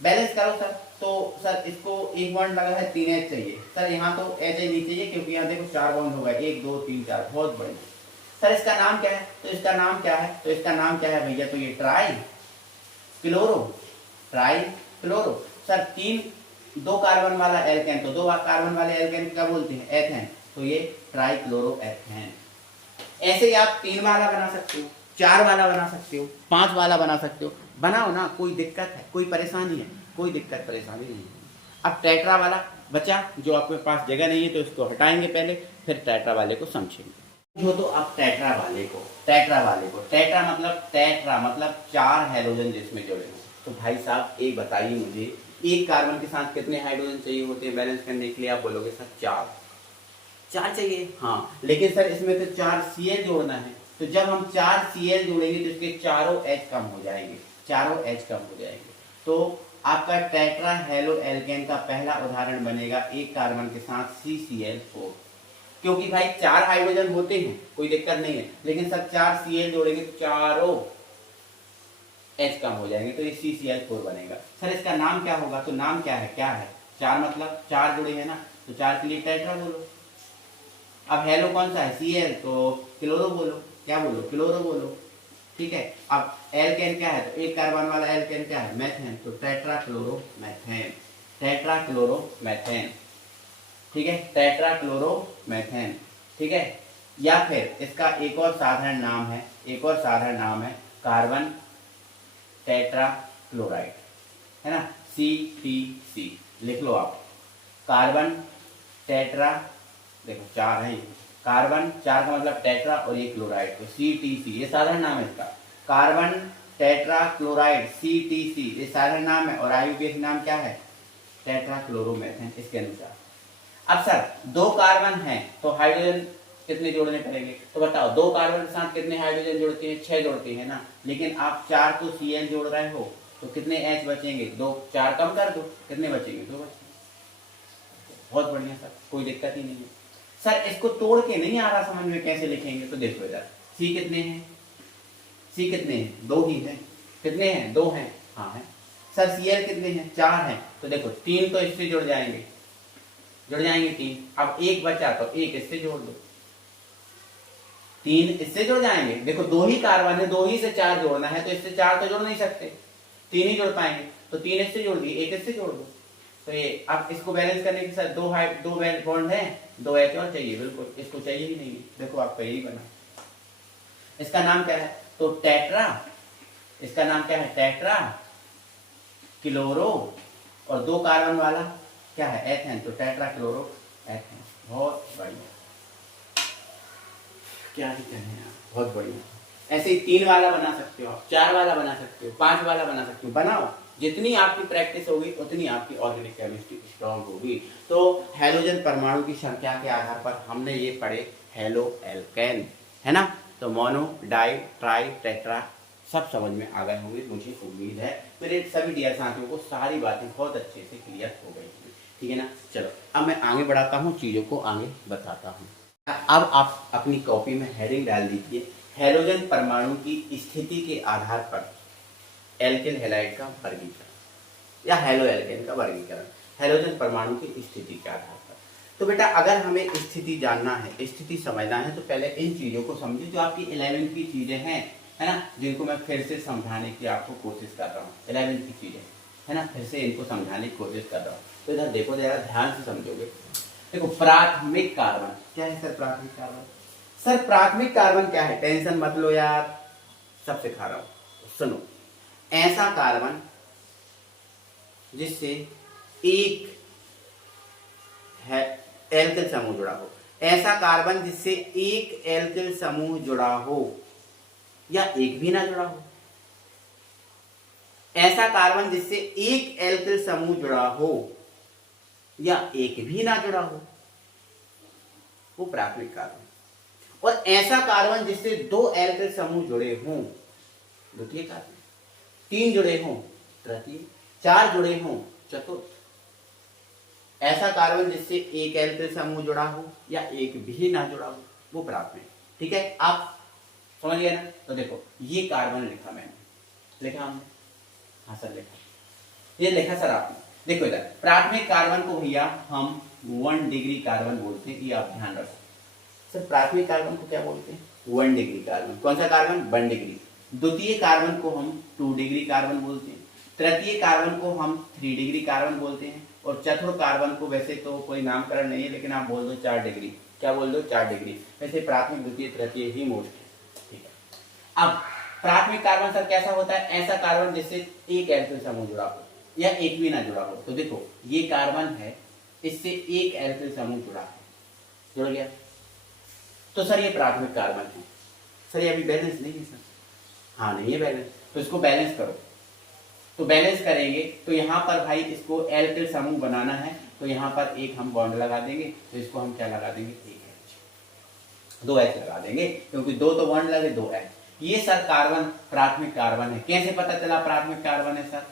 बैलेंस करो सर। तो सर इसको एक बॉन्ड लगा है, 3 H चाहिए। सर यहाँ तो H नहीं चाहिए, क्योंकि यहाँ देखो 4 बॉन्ड हो गए, 1 2 3 4, बहुत बढ़िया। सर इसका नाम क्या है? तो इसका नाम क्या है? तो इसका नाम क्या है भैया? तो ये try chloro, try chloro. Sir 2 carbon वाला एल्केन, तो 2 कार्बन वाले एल्केन क्या बोलते हैं? एथेन, तो ये ट्राई क्लोरो एथेन। ऐसे ही आप 3 वाला बना सकते हो, 4 वाला बना सकते हो, 5 वाला बना सकते हो, बनाओ ना, कोई दिक्कत है? कोई परेशानी है? कोई दिक्कत परेशानी नहीं है। अब टेट्रा वाला बचा, जो आपके पास जगह नहीं है तो इसको हटाएंगे पहले, फिर टेट्रा वाले को समझेंगे। जो तो अब टेट्रा वाले को, टेट्रा मतलब 4 हैलोजन जिसमें जुड़े हो। तो भाई साहब एक बताइए मुझे, एक कार्बन के साथ कितने हाइड्रोजन चाहिए होते हैं बैलेंस करने के लिए? आप बोलोगे सर 4 चाहिए। हाँ, लेकिन सर इसमें तो 4 Cl जोड़ना है, तो जब हम 4 Cl जोड़ेंगे तो इसके चारों H कम हो जाएंगे, चारों H कम हो जाएंगे। तो आपका टेट्रा हेलो एल्केन का पहला उदाहरण बनेगा एक कार्बन के साथ CCl4, क्योंकि भाई 4 हाइड्रोजन होते हैं, कोई दिक्कत नहीं है, लेकिन सर 4 Cl जोड़ेंगे तो चारों H कम हो जाएंगे, तो ये CCl4 बनेगा। सर इसका नाम क्या होगा? तो नाम क्या है? क्या है? 4 मतलब 4 जुड़े हैं ना, तो 4 के लिए टेट्रा बोलो। अब हेलो कौन सा है? Cl, तो क्लोरो बोलो। क्या बोलो? क्लोरो बोलो। ठीक है, अब एल्केन क्या है? तो एक कार्बन वाला एल्केन क्या है? मेथेन, तो tetra chloro methane, tetra chloro methane. ठीक है, टेट्रा क्लोरो मेथेन। ठीक है, या फिर इसका एक और साधारण नाम है, कार्बन टेट्रा क्लोराइड, है ना, CTC लिख लो आप। कार्बन टेट्रा, देखो 4 है, कार्बन 4 का मतलब टेट्रा और ये क्लोराइड, तो CTC ये साधारण नाम है इसका, कार्बन टेट्रा क्लोराइड CTC ये साधारण नाम है, और IUPAC नाम क्या है? टेट्रा क्लोरोमेथेन, इसके अनुसार। अब सर 2 कार्बन हैं तो हाइड्रोजन कितने जोड़ने पड़ेंगे? तो बताओ 2 कार्बन के साथ कितने हाइड्रोजन जोड़ते हैं? 6 जोड़ते हैं ना, लेकिन आप 4 तो Cl जोड़ रहे हो, तो कितने H बचेंगे? 2, 4 कम कर दो, कितने बचेंगे? 2 बचेंगे। बहुत बढ़िया सर, कोई दिक्कत ही नहीं है। सर इसको तोड़ के नहीं आ रहा समझ में, कैसे लिखेंगे? तो देखो इधर C कितने हैं? 2 ही हैं। कितने हैं? 2 हैं, हाँ है। सर Cl कितने हैं? 4 हैं, तो देखो 3 तो इससे जुड़ जाएंगे 3। अब 1 बचा तो 1 इससे जोड़ दो, 3 इससे जुड़ जाएंगे। देखो 2 ही कार्बन है, 2 ही से 4 जोड़ना है, तो इससे 4 तो जोड़ नहीं सकते, 3 ही जोड़ पाएंगे, तो 3 इससे जोड़ दिए, 1 इससे जोड़ दो। तो ये अब इसको बैलेंस करने के साथ 2 बॉन्ड है, 2 H और चाहिए, बिल्कुल इसको चाहिए ही नहीं है। देखो आपका यही बना। इसका नाम क्या है? तो टेट्रा, इसका नाम क्या है? टेट्रा क्लोरो, और 2 कार्बन वाला क्या है? एथेन, तो टेट्रा क्लोरो एथेन। बहुत बढ़िया, क्या ही कहें आप, बहुत बढ़िया। ऐसे ही 3 वाला बना सकते हो आप, 4 वाला बना सकते हो, 5 वाला बना सकते हो, बनाओ। जितनी आपकी प्रैक्टिस होगी उतनी आपकी ऑर्गेनिक केमिस्ट्री स्ट्रांग होगी। तो हैलोजन परमाणु की संख्या के आधार पर हमने ये पढ़े हेलो एल्केन, है ना। तो मोनो, डाई, ट्राई, टेट्रा सब समझ में आ गए होंगे, मुझे उम्मीद है। मेरे सभी डियर साथियों को सारी बातें बहुत अच्छे से क्लियर हो गई, ठीक है ना। चलो अब मैं आगे बढ़ाता हूँ, चीज़ों को आगे बताता हूँ। अब आप अपनी कॉपी में हेडिंग डाल दीजिए, हैलोजन परमाणु की स्थिति के आधार पर एल्किल हैलाइड का वर्गीकरण या हेलो एल्केन का वर्गीकरण हेलोजन परमाणु की स्थिति के आधार पर। तो बेटा अगर हमें स्थिति जानना है, स्थिति समझना है, तो पहले इन चीजों को समझिए जो आपकी 11वीं की चीजें हैं, है ना, जिनको मैं फिर से समझाने की आपको कोशिश कर रहा हूँ। 11वीं की चीजें है ना, फिर से इनको समझाने की कोशिश कर रहा हूँ। तो इधर देखो जरा ध्यान से समझोगे। देखो प्राथमिक कार्बन क्या है सर? प्राथमिक कार्बन सर, प्राथमिक कार्बन क्या है? टेंशन मत लो यार, सब सिखा रहा हूं, सुनो। ऐसा कार्बन जिससे एक है एल्किल समूह जुड़ा हो, ऐसा कार्बन जिससे एक एल्किल समूह जुड़ा हो या एक भी ना जुड़ा हो, ऐसा कार्बन जिससे एक एल्किल समूह जुड़ा हो या एक भी ना जुड़ा हो, वो प्राथमिक कार्बन। और ऐसा कार्बन जिससे दो एल्किल समूह जुड़े हों, द्वितीय कार्बन, तीन जुड़े हों, तृतीय, चार जुड़े हों, चतुर्थ। ऐसा कार्बन जिससे एक एल्किल समूह जुड़ा हो या एक भी ना जुड़ा हो, वो प्राथमिक। ठीक है, आप समझ गए ना? तो देखो ये कार्बन लिखा मैंने, लिखा हमने, हाँ सर लिखा, ये लिखा सर आपने। देखो इधर प्राथमिक कार्बन को भैया हम 1 डिग्री कार्बन बोलते हैं, ये आप ध्यान रखो। सर प्राथमिक कार्बन को क्या बोलते हैं? 1 डिग्री कार्बन। कौन सा कार्बन? 1 डिग्री। द्वितीय कार्बन को हम 2 डिग्री कार्बन बोलते हैं, तृतीय कार्बन को हम 3 डिग्री कार्बन बोलते हैं, और चतुर्थ कार्बन को वैसे तो कोई नामकरण नहीं है, लेकिन आप बोल दो 4 डिग्री। क्या बोल दो? 4 डिग्री। वैसे प्राथमिक द्वितीय तृतीय ही मोस्ट है। ठीक है, अब प्राथमिक कार्बन सर कैसा होता है? ऐसा कार्बन जिससे एक एल्किल समूह जुड़ा हो या एक भी ना जुड़ा हो। तो देखो ये कार्बन है, इससे एक एल्किल समूह जुड़ा है, जुड़ गया, तो सर ये प्राथमिक कार्बन है। सर ये अभी बैलेंस नहीं है सर? हाँ नहीं है बैलेंस, तो इसको बैलेंस करो। तो बैलेंस करेंगे तो यहाँ पर भाई इसको एल्किल समूह बनाना है, तो यहाँ पर एक हम बॉन्ड लगा देंगे, तो इसको हम क्या लगा देंगे? एक H, 2 H लगा देंगे, क्योंकि दो तो बॉन्ड लगे, 2 H। ये सर कार्बन प्राथमिक कार्बन है। कैसे पता चला प्राथमिक कार्बन है सर?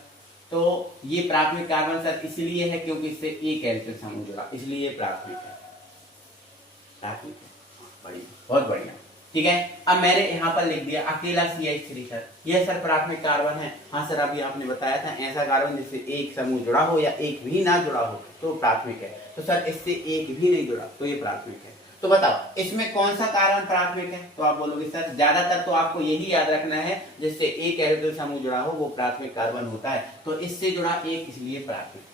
तो ये प्राथमिक कार्बन सर इसलिए है क्योंकि इससे एक एल्किल समूह जुड़ा, इसलिए ये प्राथमिक है। प्राथमिक है, बढ़िया, बहुत बढ़िया। ठीक है, अब मैंने यहाँ पर लिख दिया अकेला CH3 सर, यह सर प्राथमिक कार्बन है। हाँ सर अभी आपने बताया था ऐसा कार्बन जिससे एक समूह जुड़ा हो या एक भी ना जुड़ा हो तो प्राथमिक है। तो सर इससे एक भी नहीं जुड़ा तो ये प्राथमिक है। तो बताओ इसमें कौन सा कार्बन प्राथमिक है? तो आप बोलोगे सर ज्यादातर तो आपको यही याद रखना है, जिससे एक एल्किल समूह जुड़ा हो वो प्राथमिक कार्बन होता है, तो इससे जुड़ा एक इसलिए प्राथमिक।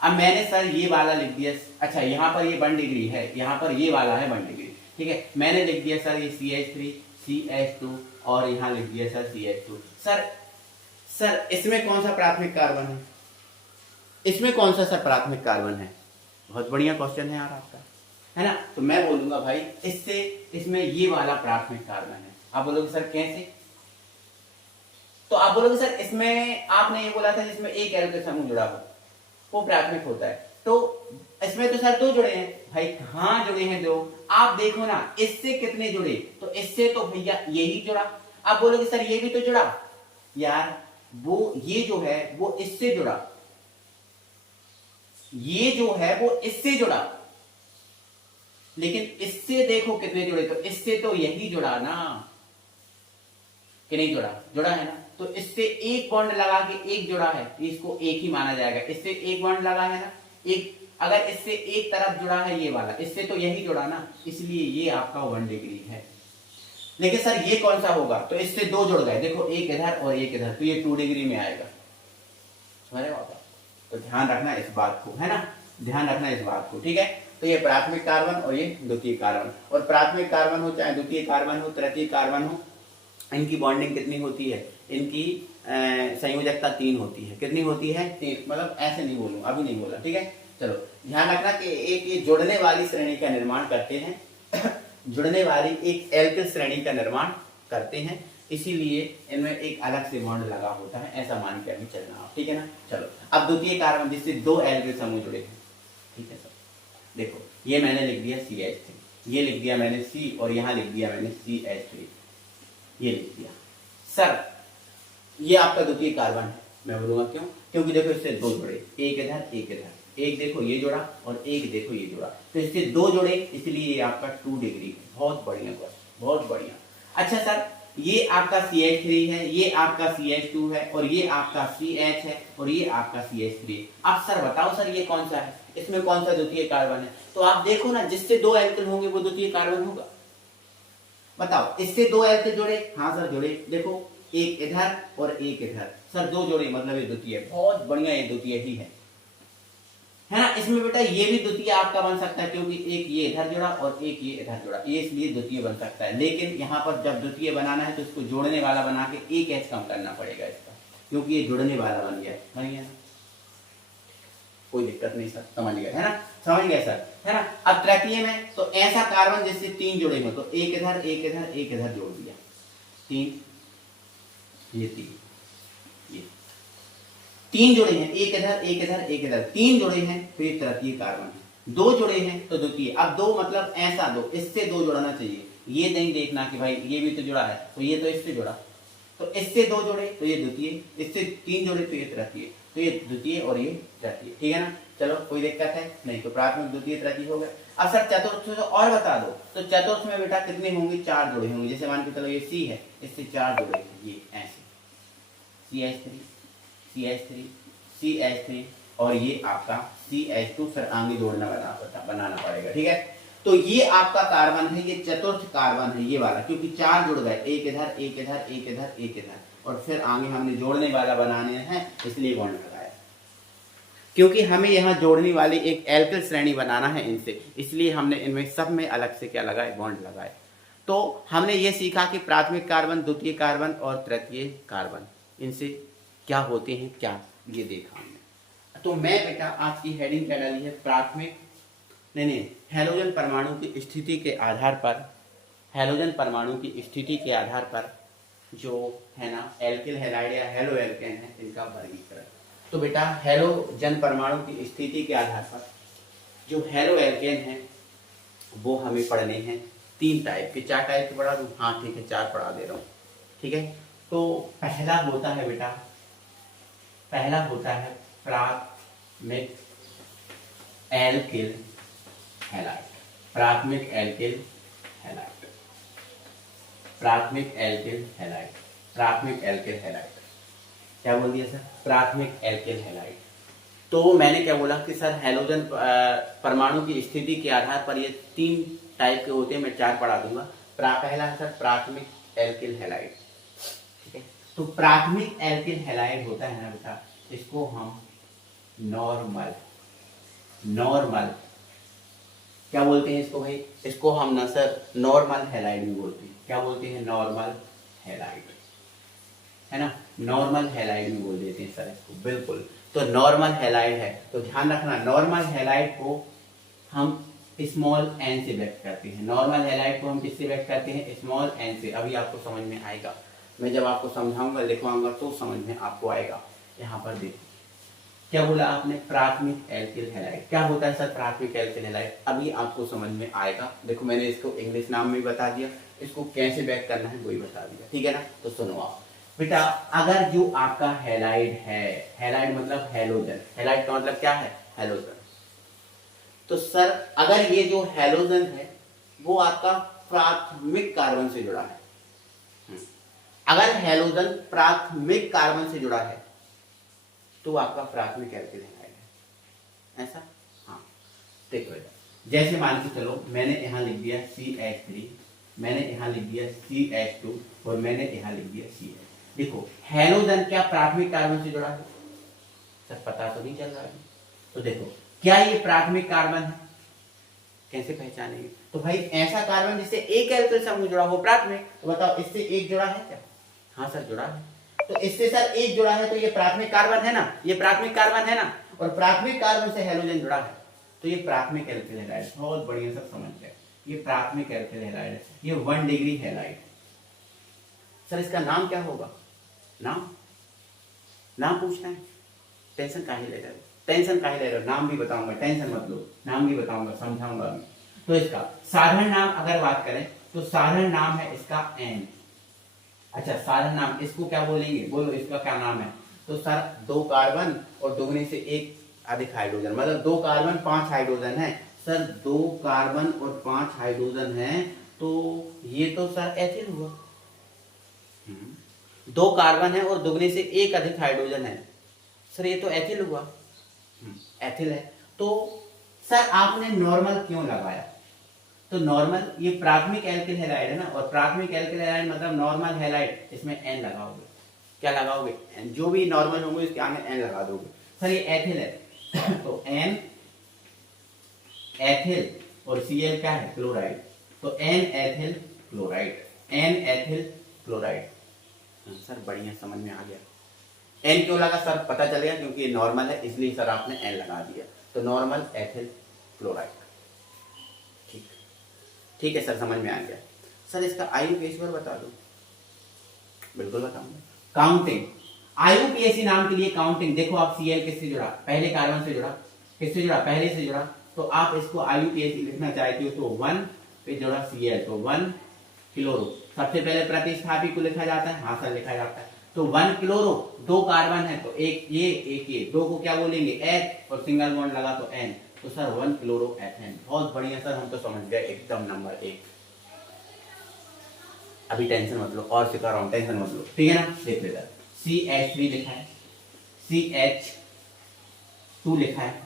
अब मैंने सर ये वाला लिख दिया, अच्छा यहाँ पर ये 1 डिग्री है, यहाँ पर ये वाला है 1 डिग्री। ठीक है, मैंने लिख दिया सर ये CH3 CH2 और यहाँ लिख दिया सर CH2। सर इसमें कौन सा प्राथमिक कार्बन है? इसमें कौन सा सर प्राथमिक कार्बन है? बहुत बढ़िया क्वेश्चन है यार आपका, है ना? तो मैं बोलूंगा भाई इससे इसमें ये वाला प्राथमिक कार्बन है। आप बोलोगे सर कैसे? तो आप बोलोगे सर इसमें आपने ये बोला था जिसमें एक एल्किल समूह जुड़ा हो वो प्राथमिक होता है, तो इसमें तो सर 2 जुड़े हैं भाई। कहां जुड़े हैं 2? आप देखो ना, इससे कितने जुड़े? तो इससे तो भैया यही जुड़ा। आप बोलोगे सर ये भी तो जुड़ा यार, वो ये जो है वो इससे जुड़ा, ये जो है वो इससे जुड़ा, लेकिन इससे देखो कितने जुड़े, तो इससे तो यही जुड़ा ना, कि नहीं जुड़ा? जुड़ा है ना, तो इससे एक बॉन्ड लगा के एक जुड़ा है, इसको एक ही माना जाएगा। इससे एक बॉन्ड लगा है ना, एक, अगर इससे एक तरफ जुड़ा है ये वाला, इससे तो यही जुड़ा ना, इसलिए ये आपका 1 डिग्री है। लेकिन सर ये कौन सा होगा? तो इससे 2 जुड़ गए, देखो एक इधर और एक इधर, तो ये 2 डिग्री में आएगा। अरे बाबा, तो ध्यान रखना इस बात को, है ना, ध्यान रखना इस बात को। ठीक है, तो ये प्राथमिक कार्बन और ये द्वितीय कार्बन, और प्राथमिक कार्बन हो चाहे द्वितीय कार्बन हो तृतीय कार्बन हो, इनकी बॉन्डिंग कितनी होती है? इनकी संयोजकता 3 होती है। कितनी होती है? 3। मतलब ऐसे नहीं बोलूं, अभी नहीं बोला। ठीक है, चलो ध्यान रखना कि एक ये जुड़ने वाली श्रेणी का निर्माण करते हैं जुड़ने वाली एक एल्किल श्रेणी का निर्माण करते हैं, इसीलिए इनमें एक अलग से बॉन्ड लगा होता है, ऐसा मान के अभी चलना आप। ठीक है ना? चलो अब द्वितीय कार्बन जिससे 2 एल्किल समूह जुड़े हैं। ठीक है सर, देखो ये मैंने लिख दिया CH3, ये लिख दिया मैंने C, और यहाँ लिख दिया मैंने CH3, ये लिख दिया। सर ये आपका द्वितीय कार्बन है। मैं बोलूंगा क्यों? क्योंकि देखो इससे 2 जुड़े, एक इधर एक इधर, एक देखो ये जुड़ा और एक देखो ये जुड़ा, तो इससे 2 जुड़े, इसलिए ये आपका 2 डिग्री। बहुत बढ़िया क्वेश्चन, बहुत बढ़िया। अच्छा सर ये आपका CH3 है, ये आपका CH2 है, और ये आपका CH है, और ये आपका CH3 है। अब सर बताओ सर ये कौन सा है, इसमें कौन सा द्वितीय कार्बन है? तो आप देखो ना, जिससे दो एल्किल होंगे वो द्वितीय कार्बन होगा। बताओ, इससे दो एल्किल जुड़े, हाँ सर जुड़े, देखो एक इधर और एक इधर, सर दो जुड़े मतलब ये द्वितीय, बहुत बढ़िया, ये द्वितीय ही है ना। इसमें बेटा ये भी द्वितीय आपका बन सकता है, क्योंकि एक ये इधर जुड़ा और एक ये इधर जुड़ा, ये इसलिए द्वितीय बन सकता है। लेकिन यहाँ पर जब द्वितीय बनाना है तो इसको जोड़ने वाला बना के एक एच कम करना पड़ेगा इसका, क्योंकि ये जुड़ने वाला बन गया ना, कोई दिक्कत नहीं सर, समझ गए है ना, समझ गए सर, है ना। अब तृतीय में तो ऐसा कार्बन जिससे तीन जुड़े हो, तो एक इधर एक इधर एक इधर जोड़ दिया, तीन, ये तीन, ये तीन जुड़े हैं, एक इधर एक इधर एक इधर, तीन जुड़े हैं तो ये तृतीय कार्बन है, दो जुड़े हैं तो द्वितीय। अब दो मतलब ऐसा दो, इससे दो जुड़ना चाहिए, ये नहीं देखना कि भाई ये भी तो जुड़ा है, तो ये तो इससे जुड़ा, तो इससे दो जुड़े तो ये द्वितीय, इससे तीन जुड़े तो ये तृतीय, तो ये द्वितीय और ये तृतीय, ठीक है ना। चलो कोई दिक्कत है नहीं, तो प्राथमिक द्वितीय तृतीय हो गया। अब सर चतुर्थ से और बता दो, तो चतुर्थ में बेटा कितने होंगे, चार जुड़े होंगे। जैसे मान के चलो ये C है, इससे चार जुड़े हैं, ये ऐसे CH3 CH3 CH3 और ये आपका CH2, फिर आगे जोड़ना बनाना पड़ेगा, ठीक है। तो ये आपका कार्बन है, ये चतुर्थ कार्बन है ये वाला, क्योंकि चार जुड़ गए, एक इधर एक इधर एक इधर एक इधर, और फिर आगे हमने जोड़ने वाला बनाने हैं, इसलिए बॉन्ड लगाया, क्योंकि हमें यहाँ जोड़ने वाली एक एल्किल श्रेणी बनाना है इनसे, इसलिए हमने इनमें सब में अलग से क्या लगाए, बॉन्ड लगाए। तो हमने ये सीखा कि प्राथमिक कार्बन, द्वितीय कार्बन और तृतीय कार्बन इनसे क्या होते हैं, क्या ये देखा हमने। तो मैं बेटा आज की हेडिंग क्या डाली है, प्राथमिक नहीं हैलोजन परमाणु की स्थिति के आधार पर, हैलोजन परमाणु की स्थिति के आधार पर जो है ना एल्किल हैलाइड या हेलो एल्केन है, इनका वर्गीकरण। तो बेटा हैलोजन परमाणु की स्थिति के आधार पर जो हेलो एल्केन है वो हमें पढ़ने हैं तीन टाइप के, चार टाइप के पढ़ा दूं, हाँ ठीक है चार पढ़ा दे रहा हूँ, ठीक है। तो पहला होता है बेटा, पहला होता है प्राथमिक एल्किल हैलाइड, प्राथमिक एल्किल हैलाइड, प्राथमिक एल्किल हैलाइड, प्राथमिक एल्किल हैलाइड, क्या बोल दिया सर, प्राथमिक एल्किल हैलाइड। तो मैंने क्या बोला कि सर हैलोजन परमाणु की स्थिति के आधार पर ये तीन टाइप के होते हैं, मैं चार पढ़ा दूंगा। पहला है सर प्राथमिक एल्किल हैलाइड, ठीक है। तो प्राथमिक एल्किल हैलाइड होता है ना बेटा, इसको हम नॉर्मल, नॉर्मल क्या बोलते हैं इसको भाई, इसको हम ना सर नॉर्मल हैलाइड भी बोलते हैं, क्या बोलते हैं, नॉर्मल हैलाइड, है ना, नॉर्मल हैलाइड भी बोल देते हैं सर इसको, बिल्कुल। तो नॉर्मल हैलाइड है, तो ध्यान रखना नॉर्मल हैलाइड को हम स्मॉल n से व्यक्त करते हैं, नॉर्मल हैलाइड को हम किससे व्यक्त करते हैं, स्मॉल n से। अभी आपको समझ में आएगा, मैं जब आपको समझाऊंगा लिखवाऊंगा तो समझ में आपको आएगा। यहाँ पर देखिए क्या बोला आपने, प्राथमिक एल्किल हैलाइड, क्या होता है सर प्राथमिक एल्किल हैलाइड, अभी आपको समझ में आएगा। देखो मैंने इसको इंग्लिश नाम में बता दिया, इसको कैसे व्यक्त करना है वही बता दिया, ठीक है ना। तो सुनो आप बेटा, अगर जो आपका हैलाइड है, हैलाइड मतलब हैलोजन, हैलाइड का मतलब क्या है, हैलोजन। तो सर अगर ये जो हैलोजन है वो आपका प्राथमिक कार्बन से जुड़ा है, अगर हैलोजन प्राथमिक कार्बन से जुड़ा है तो आपका प्राथमिक एल्किल हैलाइड है, ऐसा, हाँ। देखो बेटा, जैसे मान के चलो मैंने यहाँ लिख दिया CH3, मैंने यहाँ लिख दिया CH2 और मैंने यहाँ लिख दिया CH। देखो हैलोजन क्या प्राथमिक कार्बन से जुड़ा है, सर पता तो नहीं चल रहा है। तो देखो क्या ये प्राथमिक कार्बन है, कैसे पहचानेंगे, तो भाई ऐसा कार्बन जिससे एक एल्किल समूह जुड़ा हो प्राथमिक, तो बताओ इससे एक जुड़ा है क्या, हाँ सर जुड़ा है। तो इससे सर एक जुड़ा है तो ये प्राथमिक कार्बन है ना, ये प्राथमिक कार्बन है ना, और प्राथमिक कार्बन से हैलोजन जुड़ा है तो ये प्राथमिक एल्किल हैलाइड, बहुत बढ़िया सब समझ गए, ये प्राथमिक एल्किल हैलाइड है, ये 1 डिग्री हैलाइड। सर इसका नाम क्या होगा, नाम, नाम पूछना है, टेंशन काहे ले रहे हो, टेंशन काहे ले रहे हो, नाम भी बताऊंगा, टेंशन मत लो, नाम भी बताऊंगा, समझाऊंगा अभी। तो इसका साधारण नाम अगर बात करें तो साधारण नाम है इसका N। अच्छा साधारण नाम इसको क्या बोलेंगे, बोलो इसका क्या नाम है, तो सर 2 कार्बन और दोगुने से 1 अधिक हाइड्रोजन, मतलब 2 कार्बन 5 हाइड्रोजन है, सर 2 कार्बन और 5 हाइड्रोजन है, तो ये तो सर एथिल हुआ, दो कार्बन है और दुगने से एक अधिक हाइड्रोजन है। सर ये तो एथिल हुआ, एथिल है। तो सर आपने नॉर्मल क्यों लगाया? तो नॉर्मल, ये प्राथमिक एल्किल हैलाइड है ना, और प्राथमिक एल्किल हैलाइड मतलब नॉर्मल हैलाइड, इसमें एन लगाओगे। क्या लगाओगे? एन। जो भी नॉर्मल होंगे इसके आगे एन लगा दोगे। सर ये एथिल है तो एन एथिल, और Cl क्या है? क्लोराइड, तो n ethyl chloride, n ethyl chloride. Sir बढ़िया, समझ में आ गया। एन क्यों लगा सर? पता चलेगा क्योंकि ये नॉर्मल है, इसलिए सर आपने एन लगा दिया। तो नॉर्मल एथिल क्लोराइड। ठीक, ठीक है सर, समझ में आ गया। सर इसका IUPAC पर बता दो। बिल्कुल बताऊंगा। काउंटिंग, IUPAC नाम के लिए काउंटिंग। देखो आप Cl किससे जुड़ा? पहले कार्बन से जुड़ा। किससे जुड़ा? पहले से जुड़ा। तो आप इसको IUPAC लिखना चाहते हो तो 1 पे जुड़ा Cl, तो 1 क्लोरो। सबसे पहले प्रतिस्थापी को लिखा जाता है, हाँ सर लिखा जाता है। तो 1 क्लोरो, दो कार्बन है तो एक ये, दो को क्या बोलेंगे? H, और सिंगल बॉन्ड लगा तो N, तो सर 1 क्लोरो एथेन। बहुत बढ़िया सर, हम तो समझ गए एकदम नंबर 1। अभी टेंशन मत लो, और सिखा रहा हूं, टेंशन मत लो, ठीक है ना? देख लेते हैं। CH3 लिखा है, CH2 लिखा है,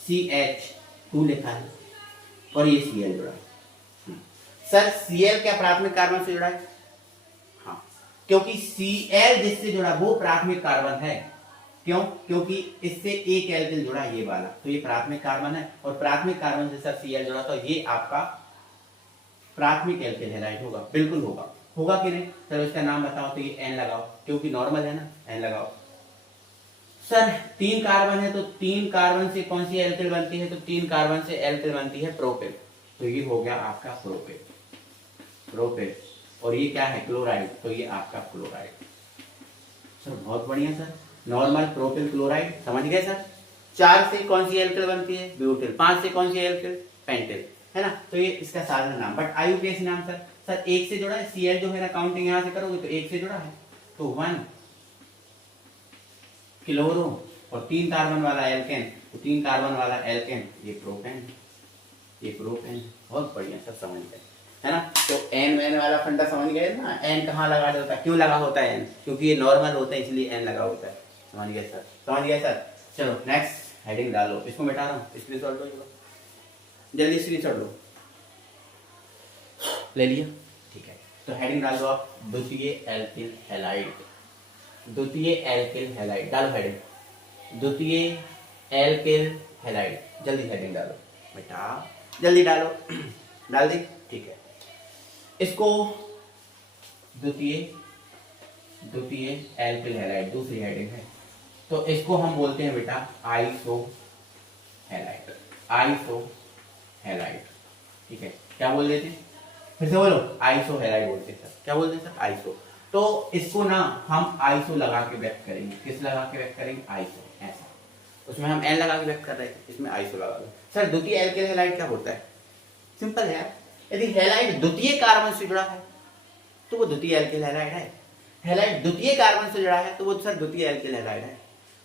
CH2 लिखा है, और ये Cl जुड़ा है। सर Cl क्या प्राथमिक कार्बन से जुड़ा है? हाँ, क्योंकि Cl जिससे जुड़ा वो प्राथमिक कार्बन है। क्यों? क्योंकि इससे एक एल्किल जुड़ा है, ये वाला, तो ये प्राथमिक कार्बन है, और प्राथमिक कार्बन से सर Cl जुड़ा, तो ये आपका प्राथमिक एल्किल हैलाइड होगा। बिल्कुल होगा। होगा कि नहीं? सर इसका नाम बताओ, तो ये N लगाओ, क्योंकि नॉर्मल है ना, N लगाओ। सर 3 कार्बन है तो 3 कार्बन से कौन सी एल्किल बनती है? तो 3 कार्बन से एल्किल बनती है प्रोपेन, तो ये हो गया आपका प्रोपेन, प्रोपेन। और ये क्या है? क्लोराइड, तो ये आपका क्लोराइड। सर बहुत बढ़िया सर, नॉर्मल प्रोपिल क्लोराइड, समझ गए सर। 4 से कौन सी एल्किल बनती है? ब्यूटिल। 5 से कौन सी एल्किल? पेंटिल, है ना? तो ये इसका साधारण नाम। बट IUPAC नाम सर 1 से जुड़ा है। Cl जो है ना, काउंटिंग यहां से करोगे तो 1 से जुड़ा है, तो 1 क्लोरो, और 3 कार्बन वाला एल्केन, तो 3 कार्बन वाला एल्केन, ये प्रोपेन, ये प्रोपेन। बहुत बढ़िया सर, समझ गए, है ना? तो एन वेन वाला फंडा समझ गए ना? एन कहाँ लगा होता है? क्यों लगा होता है एन? क्योंकि ये नॉर्मल होता है, इसलिए एन लगा होता है। समझ गए सर? समझ गए सर? चलो नेक्स्ट हेडिंग डालो। इसको मिटा रहा हूँ, स्क्रीनशॉट लो, जल्दी स्क्रीनशॉट लो। ले लिया? ठीक है। तो हेडिंग डाल दो आप, द्वितीय एल्किल हैलाइड। द्वितीय एल्किल हैलाइड डालो हेडिंग, द्वितीय एल्किल हैलाइड। जल्दी हेडिंग डालो बेटा, जल्दी डालो। डाल दी? ठीक है। इसको द्वितीय एल्किल हैलाइड, दूसरी हेडिंग है, तो इसको हम बोलते हैं बेटा आइसो हैलाइड, आइसो हैलाइड। ठीक है, क्या बोल देते हैं? फिर से बोलो, आइसो हैलाइड बोलते हैं सर। क्या बोलते हैं सर? आइसो। तो इसको ना हम आइसो लगा के व्यक्त करेंगे। किस लगा के व्यक्त करेंगे? आइसो, ऐसा। उसमें हम एन लगा के व्यक्त कर रहे हैं, इसमें आइसो लगा दो। सर द्वितीय एल्किल हैलाइड क्या होता है? सिंपल है यार, यदि हैलाइड द्वितीय कार्बन से जुड़ा है तो वो द्वितीय एल्किल हैलाइड है। हैलाइड द्वितीय कार्बन से जुड़ा है तो वो सर द्वितीय एल्किल हैलाइड है।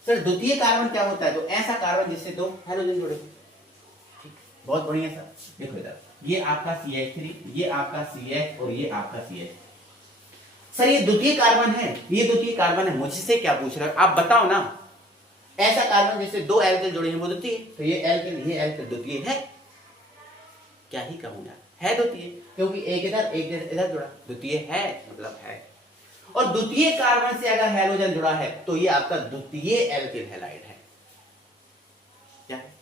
सर द्वितीय कार्बन क्या होता है? तो ऐसा कार्बन जिससे दो हाइड्रोजन जुड़े। ठीक, बहुत बढ़िया सर। देखो इधर, ये आपका CH3, ये आपका CH, और ये आपका CH। सर ये द्वितीय कार्बन है, ये द्वितीय कार्बन है। मुझसे क्या पूछ रहे हो आप? बताओ ना। ऐसा कार्बन जिससे दो एल्किल जुड़े हैं वो द्वितीय, तो ये एल्किल द्वितीय है। क्या ही कहूं यार, है द्वितीय, क्योंकि एक इधर एक इधर जुड़ा, द्वितीय है, मतलब है। और द्वितीय कार्बन से अगर हैलोजन जुड़ा है तो ये आपका द्वितीय एल्किल हैलाइड है। क्या है?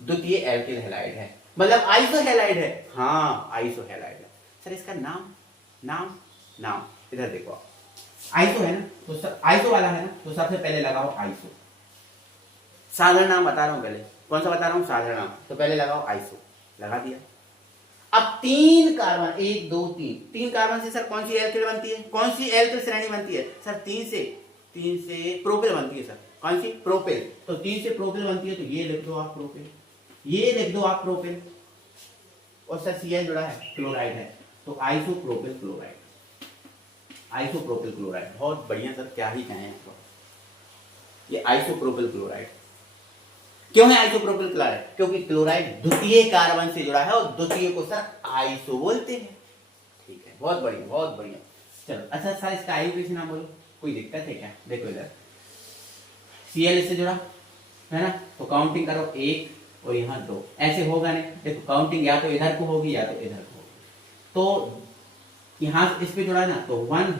द्वितीय एल्किल हैलाइड है, मतलब आइसो हैलाइड है। हाँ, आइसो हैलाइड है। सर इसका नाम इधर देखो, आइसो है ना, तो सर आइसो वाला है ना, तो सबसे पहले लगाओ आइसो। साधारण नाम बता रहा हूं, पहले कौन सा बता रहा हूं? साधारण नाम। तो पहले लगाओ आइसो, लगा दिया। अब 3 कार्बन, 1 2 3 कार्बन से सर कौन सी एल्किल बनती है? कौन सी एल्किल श्रेणी बनती है? सर 3 से प्रोपिल बनती है। सर कौन सी? प्रोपिल। तो 3 से प्रोपिल बनती है, तो ये लिख दो आप प्रोपिल, ये लिख दो आप प्रोपिल। और सर Cl जुड़ा है, क्लोराइड है, तो आइसोप्रोपिल क्लोराइड, आइसोप्रोपिल क्लोराइड। बहुत बढ़िया सर, क्या ही कहें इसको। ये आइसोप्रोपिल क्लोराइड क्यों है? आइसोप्रोपिल क्लोराइड क्योंकि क्लोराइड द्वितीय कार्बन से जुड़ा है, और द्वितीय को सर आइसो बोलते हैं। ठीक है, बहुत बढ़िया, बहुत बढ़िया। चलो अच्छा सर इसका IUPAC नाम बोलो, कोई दिक्कत है क्या? देखो इधर Cl इससे जुड़ा है ना, तो काउंटिंग करो 1 और यहाँ 2, ऐसे होगा नहीं। देखो काउंटिंग या तो इधर को होगी या तो इधर को होगी, तो यहाँ इस पे जुड़ा है ना तो 1।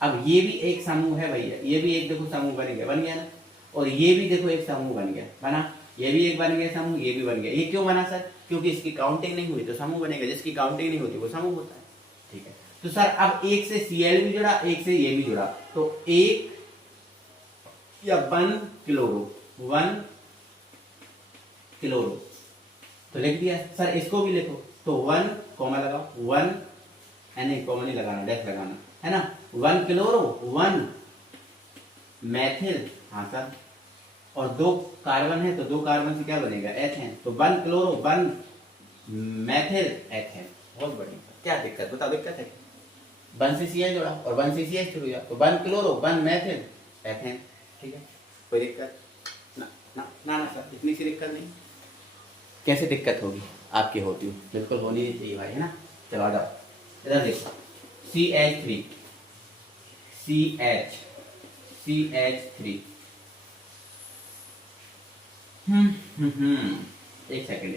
अब ये भी एक समूह है भैया, ये भी एक देखो समूह बन गया ना, और ये भी देखो एक समूह बन गया, बना, ये भी एक बन गया समूह, ये भी बन गया। ये क्यों बना सर? क्योंकि इसकी काउंटिंग नहीं हुई तो समूह बनेगा, जिसकी काउंटिंग नहीं होती वो समूह होता है। ठीक है, तो सर अब एक से Cl भी जुड़ा, एक से ये भी जुड़ा, तो एक या 1 क्लोरो तो लिख दिया। सर इसको भी लिखो, तो 1 कॉमा लगाओ, 1 नहीं कॉमा नहीं लगाना, डैश लगाना है ना, 1 क्लोरो 1 मैथिल, हाँ सर, और 2 कार्बन है तो 2 कार्बन से क्या बनेगा? एथेन, तो 1 क्लोरो 1 मैथिल एथेन। बहुत बढ़िया, क्या दिक्कत बताओ, दिक्कत है? 1 से Cl जोड़ा और 1 से CH जुड़ गया, तो 1 क्लोरो 1 मैथिल एथेन। ठीक है, कोई दिक्कत ना? ना ना ना सर, इतनी सी दिक्कत नहीं। कैसे दिक्कत होगी? आपकी होती हो, बिल्कुल होनी नहीं चाहिए भाई, है ना। चलो आ जाओ, इधर देखो, CH3 CH3 एक सेकंड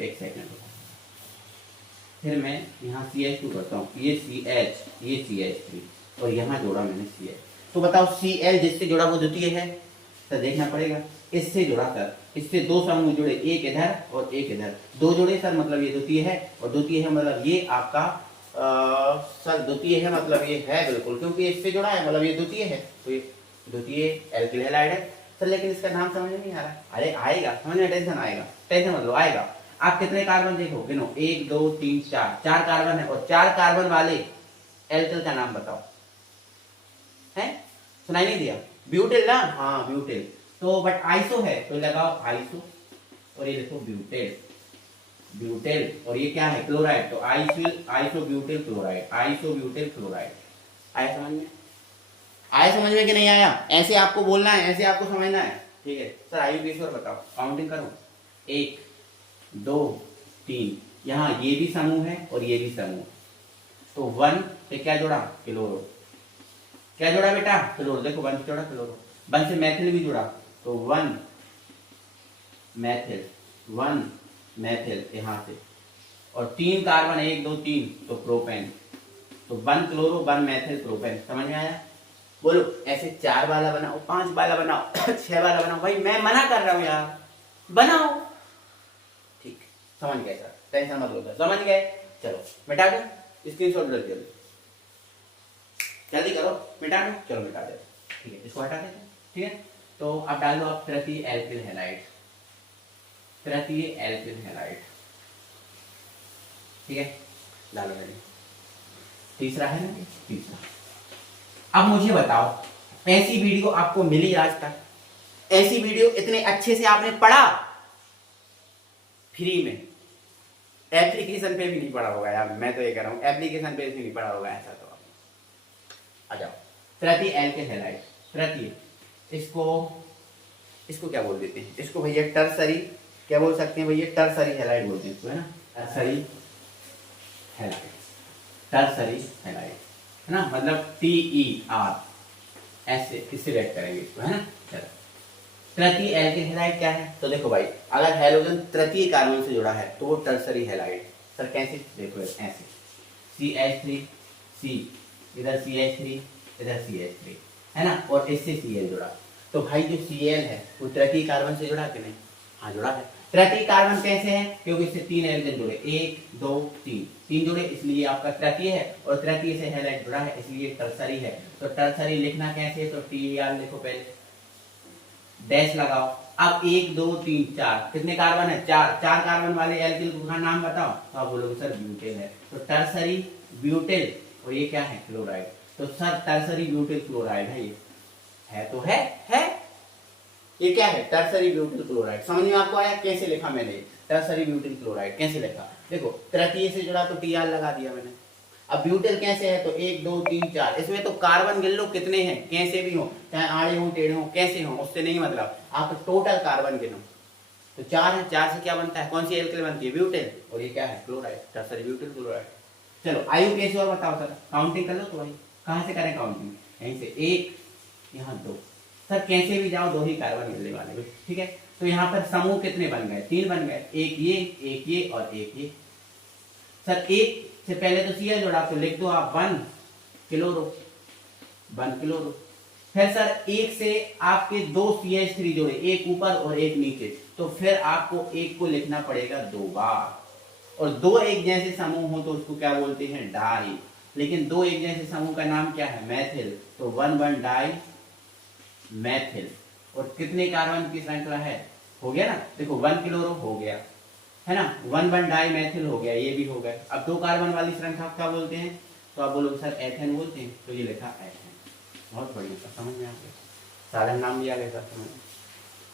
फिर मैं यहाँ CH2 करता हूँ, ये CH ये CH3 और यहाँ जोड़ा मैंने CH, तो बताओ Cl जिससे जुड़ा वो द्वितीय है, तो देखना पड़ेगा। इससे जुड़ा सर, इससे 2 समूह जुड़े, एक इधर और एक इधर, 2 जुड़े सर, मतलब ये द्वितीय है, और द्वितीय है मतलब ये आपका सर द्वितीय है, मतलब ये है बिल्कुल, क्योंकि इससे जुड़ा है मतलब ये द्वितीय है, तो ये द्वितीय एल्किल हैलाइड है सर। लेकिन इसका नाम समझ में नहीं आ रहा। अरे आएगा समझ में, टेंशन आएगा, टेंशन मतलब आएगा। आप कितने कार्बन देखो, गिनो, 1 2 3 4 कार्बन है, और 4 कार्बन वाले एल्किल का नाम बताओ, है सुनाई नहीं दिया? ब्यूटेल ना, हाँ ब्यूटेल, तो बट आइसो है तो लगाओ आइसो, और ये देखो ब्यूटेल और ये क्या है? क्लोराइड, तो आइसो ब्यूटेल क्लोराइड, आइसो ब्यूटेल क्लोराइड। आया समझ में? आया समझ में कि नहीं आया? ऐसे आपको बोलना है, ऐसे आपको समझना है। ठीक है सर, IUPAC और बताओ, काउंटिंग करो, 1 2 3, यहाँ ये भी समूह है और ये भी समूह, तो 1 पे क्या जोड़ा? क्लोरो। क्या जोड़ा बेटा? क्लोरो। देखो 1 से जोड़ा क्लोरो, 1 से मैथिल भी जुड़ा, तो 1 मैथिल यहाँ से, और 3 कार्बन 1 2 3, तो प्रोपेन, तो 1 क्लोरो 1 मैथिल प्रोपेन। समझ में आया? बोलो ऐसे 4 वाला बनाओ, 5 वाला बनाओ 6 वाला बनाओ, भाई मैं मना कर रहा हूँ यार, बनाओ। ठीक, समझ गए सर, टेंशन मत लो, समझ गए। चलो मिटा दो, स्क्रीनशॉट लो जल्दी करो, मिटा दो, चलो मिटा दे। ठीक है, इसको हटा देते हैं। ठीक है, तो अब डाल दो आप तृतीय एल्किल हैलाइड, ठीक है, डालो मैंने। तीसरा है ना, तीसरा। अब मुझे बताओ, ऐसी वीडियो आपको मिली आज तक? ऐसी वीडियो इतने अच्छे से आपने पढ़ा फ्री में? एप्लीकेशन पे भी नहीं पढ़ा होगा यार, मैं तो ये कह रहा हूं, एप्लीकेशन पे भी नहीं पढ़ा होगा ऐसा तो। आ जाओ, तृतीय एल्किल हैलाइड, तृतीय, इसको क्या बोल देते हैं? इसको भैया टर्सरी, क्या बोल सकते हैं भैया? टर्सरी हैलाइड बोलते हैं इसको, है ना, टर्सरी हैलाइड, है ना, मतलब TER, ऐसे इससे रेड करेंगे इसको, है ना। चलो, तृतीय एल्किल हैलाइड क्या है? तो देखो भाई, अगर हैलोजन तृतीय कार्बन से जुड़ा है तो वो टर्सरी हैलाइड। सर कैसे? देखो ऐसे, CH3 C, इधर CH3 इधर CH3, है ना, और इससे Cl जुड़ा, तो भाई जो Cl है वो तृतीय कार्बन से जुड़ा कि नहीं? हाँ जुड़ा है। तृतीय कार्बन कैसे है? क्योंकि इससे 3 एल्केन जुड़े, 1 2 3 जुड़े, इसलिए आपका तृतीय है, और तृतीय से हैलाइड जुड़ा है इसलिए टर्सरी है। तो टर्सरी लिखना कैसे? तो TER लिखो, पहले डैश लगाओ। अब 1 2 3 4 कितने कार्बन है? 4 कार्बन वाले एल्किल का नाम बताओ, तो आप बोलोगे सर ब्यूटेल है, तो टर्सरी ब्यूटेल, और ये क्या है? क्लोराइड। तो सर टर्सरी ब्यूटेल क्लोराइड है, ये है तो है ये क्या है? Tertiary butyl chloride. समझ में आपको आया कैसे लिखा मैंने? टर्सरी ब्यूटिल क्लोराइड कैसे लिखा? देखो तृतीय से जुड़ा तो TR लगा दिया मैंने। अब ब्यूटिल कैसे है? तो 1 2 3 4, इसमें तो कार्बन गिन लो कितने हैं, कैसे भी हो, चाहे आड़े हो टेढ़े हो कैसे हो, उससे नहीं मतलब, आप टोटल कार्बन गिनो, तो 4 है, 4 से क्या बनता है? कौन सी एल्किल बनती है? ब्यूटेल, और ये क्या है? Chloride, tertiary butyl chloride. चलो IUPAC और बताओ सर, काउंटिंग कर लो तो भाई, कहाँ से करें काउंटिंग, यहीं से 1, यहाँ 2। सर कैसे भी जाओ 2 ही कार्बन मिलने वाले, ठीक है। तो यहाँ पर समूह कितने बन गए, 3 बन गए, एक ये और एक ये। सर 1 से पहले तो Cl जोड़ा, तो लिख दो आप 1 क्लोरो, 1 क्लोरो। फिर सर 1 से आपके 2 CH3 जोड़े, एक ऊपर और एक नीचे, तो फिर आपको 1 को लिखना पड़ेगा 2 बार। और 2 एक जैसे समूह हो तो उसको क्या बोलते हैं, डाई। लेकिन 2 एक जैसे समूह का नाम क्या है, मैथिल, तो 1 डाई मैथिल। और कितने कार्बन की श्रृंखला है, हो गया ना, देखो 1 क्लोरो हो गया है ना, 1 डाई मैथिल हो गया, ये भी हो गया। अब 2 कार्बन वाली श्रृंखला क्या बोलते हैं, तो आप बोलोगे सर एथेन बोलते हैं, तो ये लिखा एथेन। बहुत बढ़िया, समझ में आ गया, साधारण नाम दिया गया सर, समझ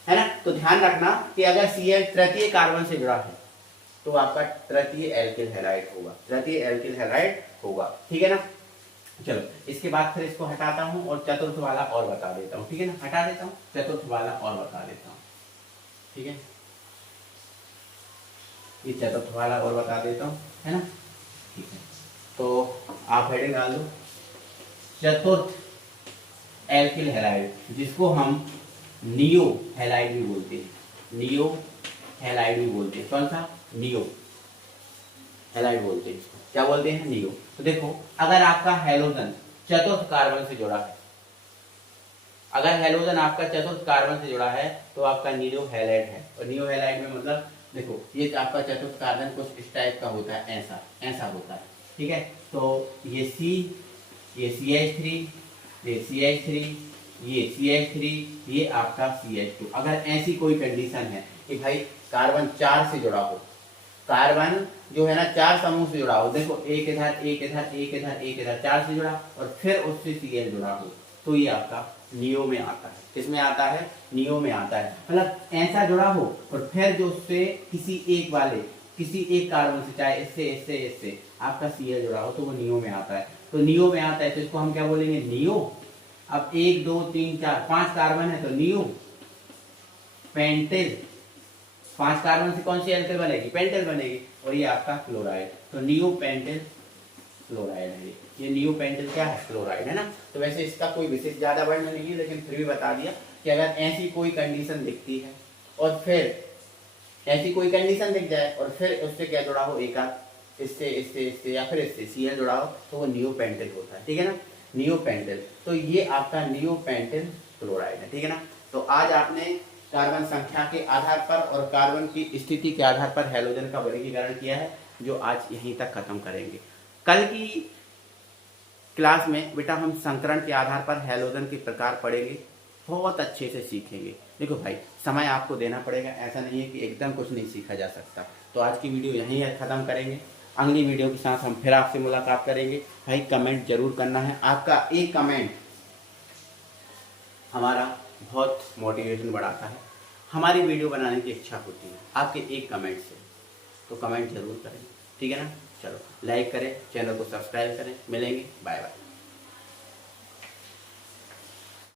है ना। तो ध्यान रखना कि अगर Cl तृतीय कार्बन से जुड़ा है तो आपका तृतीय एल्किल हैलाइड होगा, तृतीय एल्किल हैलाइड होगा, ठीक है ना। चलो इसके बाद फिर इसको हटाता हूं और चतुर्थ वाला और बता देता हूं, ठीक है ना, हटा देता हूं, चतुर्थ वाला और बता देता हूं, ठीक है। ये चतुर्थ वाला और बता देता हूं, है ना, ठीक है। तो आप हेडिंग डाल दो, चतुर्थ एल्किल हैलाइड, जिसको हम नियो हैलाइड भी बोलते हैं, नियो हैलाइड भी बोलते हैं। कौन सा, नियो हैलाइड बोलते हैं, क्या बोलते हैं, नियो। तो देखो अगर आपका हैलोजन चतुर्थ कार्बन से जुड़ा है, अगर हैलोजन आपका चतुर्थ कार्बन से जुड़ा है तो आपका नियो हैलाइड है। और नियो हैलाइड में मतलब देखो ये आपका चतुर्थ कार्बन कुछ इस टाइप का होता है, ऐसा ऐसा होता है, ठीक है। तो ये C, ये CH3, ये CH3, ये CH3, ये आपका CH2। अगर ऐसी कोई कंडीशन है कि भाई कार्बन 4 से जुड़ा हो, कार्बन जो है ना 4 समूह से जुड़ा हो, देखो एक इधर एक इधर एक इधर एक इधर 4 से जुड़ा, और फिर उससे Cl जुड़ा हो, तो ये आपका नियो में आता है। किसमें आता है, नियो में आता है। मतलब ऐसा जुड़ा हो और फिर जो उससे किसी एक कार्बन से, चाहे इससे इससे इससे आपका Cl जुड़ा हो, तो वो नियो में आता है। तो नियो में आता है तो इसको हम क्या बोलेंगे, नियो। अब 1 2 3 4 5 कार्बन है तो नियो पेंटेल, 5 कार्बन से कौन सी एल्किल बनेगी, पेंटेल बनेगी। और ये आपका क्लोराइड, तो नियो पेंटेल क्लोराइड है, ये नियो पेंटेल क्या है, क्लोराइड, है ना। तो वैसे इसका कोई विशेष ज्यादा वर्णन नहीं है, लेकिन फिर भी बता दिया कि अगर ऐसी कोई कंडीशन दिखती है और फिर ऐसी कोई कंडीशन दिख जाए और फिर उससे क्या जुड़ा हो, एक आध इससे इससे इससे या फिर इससे Cl जुड़ा हो, तो वो नियो पेंटेल होता है, ठीक है ना, नियो पेंटेल। तो ये आपका नियो पेंटेल क्लोराइड है, ठीक है ना। तो आज आपने कार्बन संख्या के आधार पर और कार्बन की स्थिति के आधार पर हैलोजन का वर्गीकरण किया है, जो आज यहीं तक खत्म करेंगे। कल की क्लास में बेटा हम संकरण के आधार पर हैलोजन के प्रकार पढ़ेंगे, बहुत अच्छे से सीखेंगे। देखो भाई समय आपको देना पड़ेगा, ऐसा नहीं है कि एकदम कुछ नहीं सीखा जा सकता। तो आज की वीडियो यहीं खत्म करेंगे, अगली वीडियो के साथ हम फिर आपसे मुलाकात करेंगे। भाई कमेंट जरूर करना है, आपका एक कमेंट हमारा बहुत मोटिवेशन बढ़ाता है, हमारी वीडियो बनाने की इच्छा होती है आपके एक कमेंट से। तो कमेंट जरूर करें, ठीक है ना। चलो लाइक करें, चैनल को सब्सक्राइब करें, मिलेंगे, बाय बाय।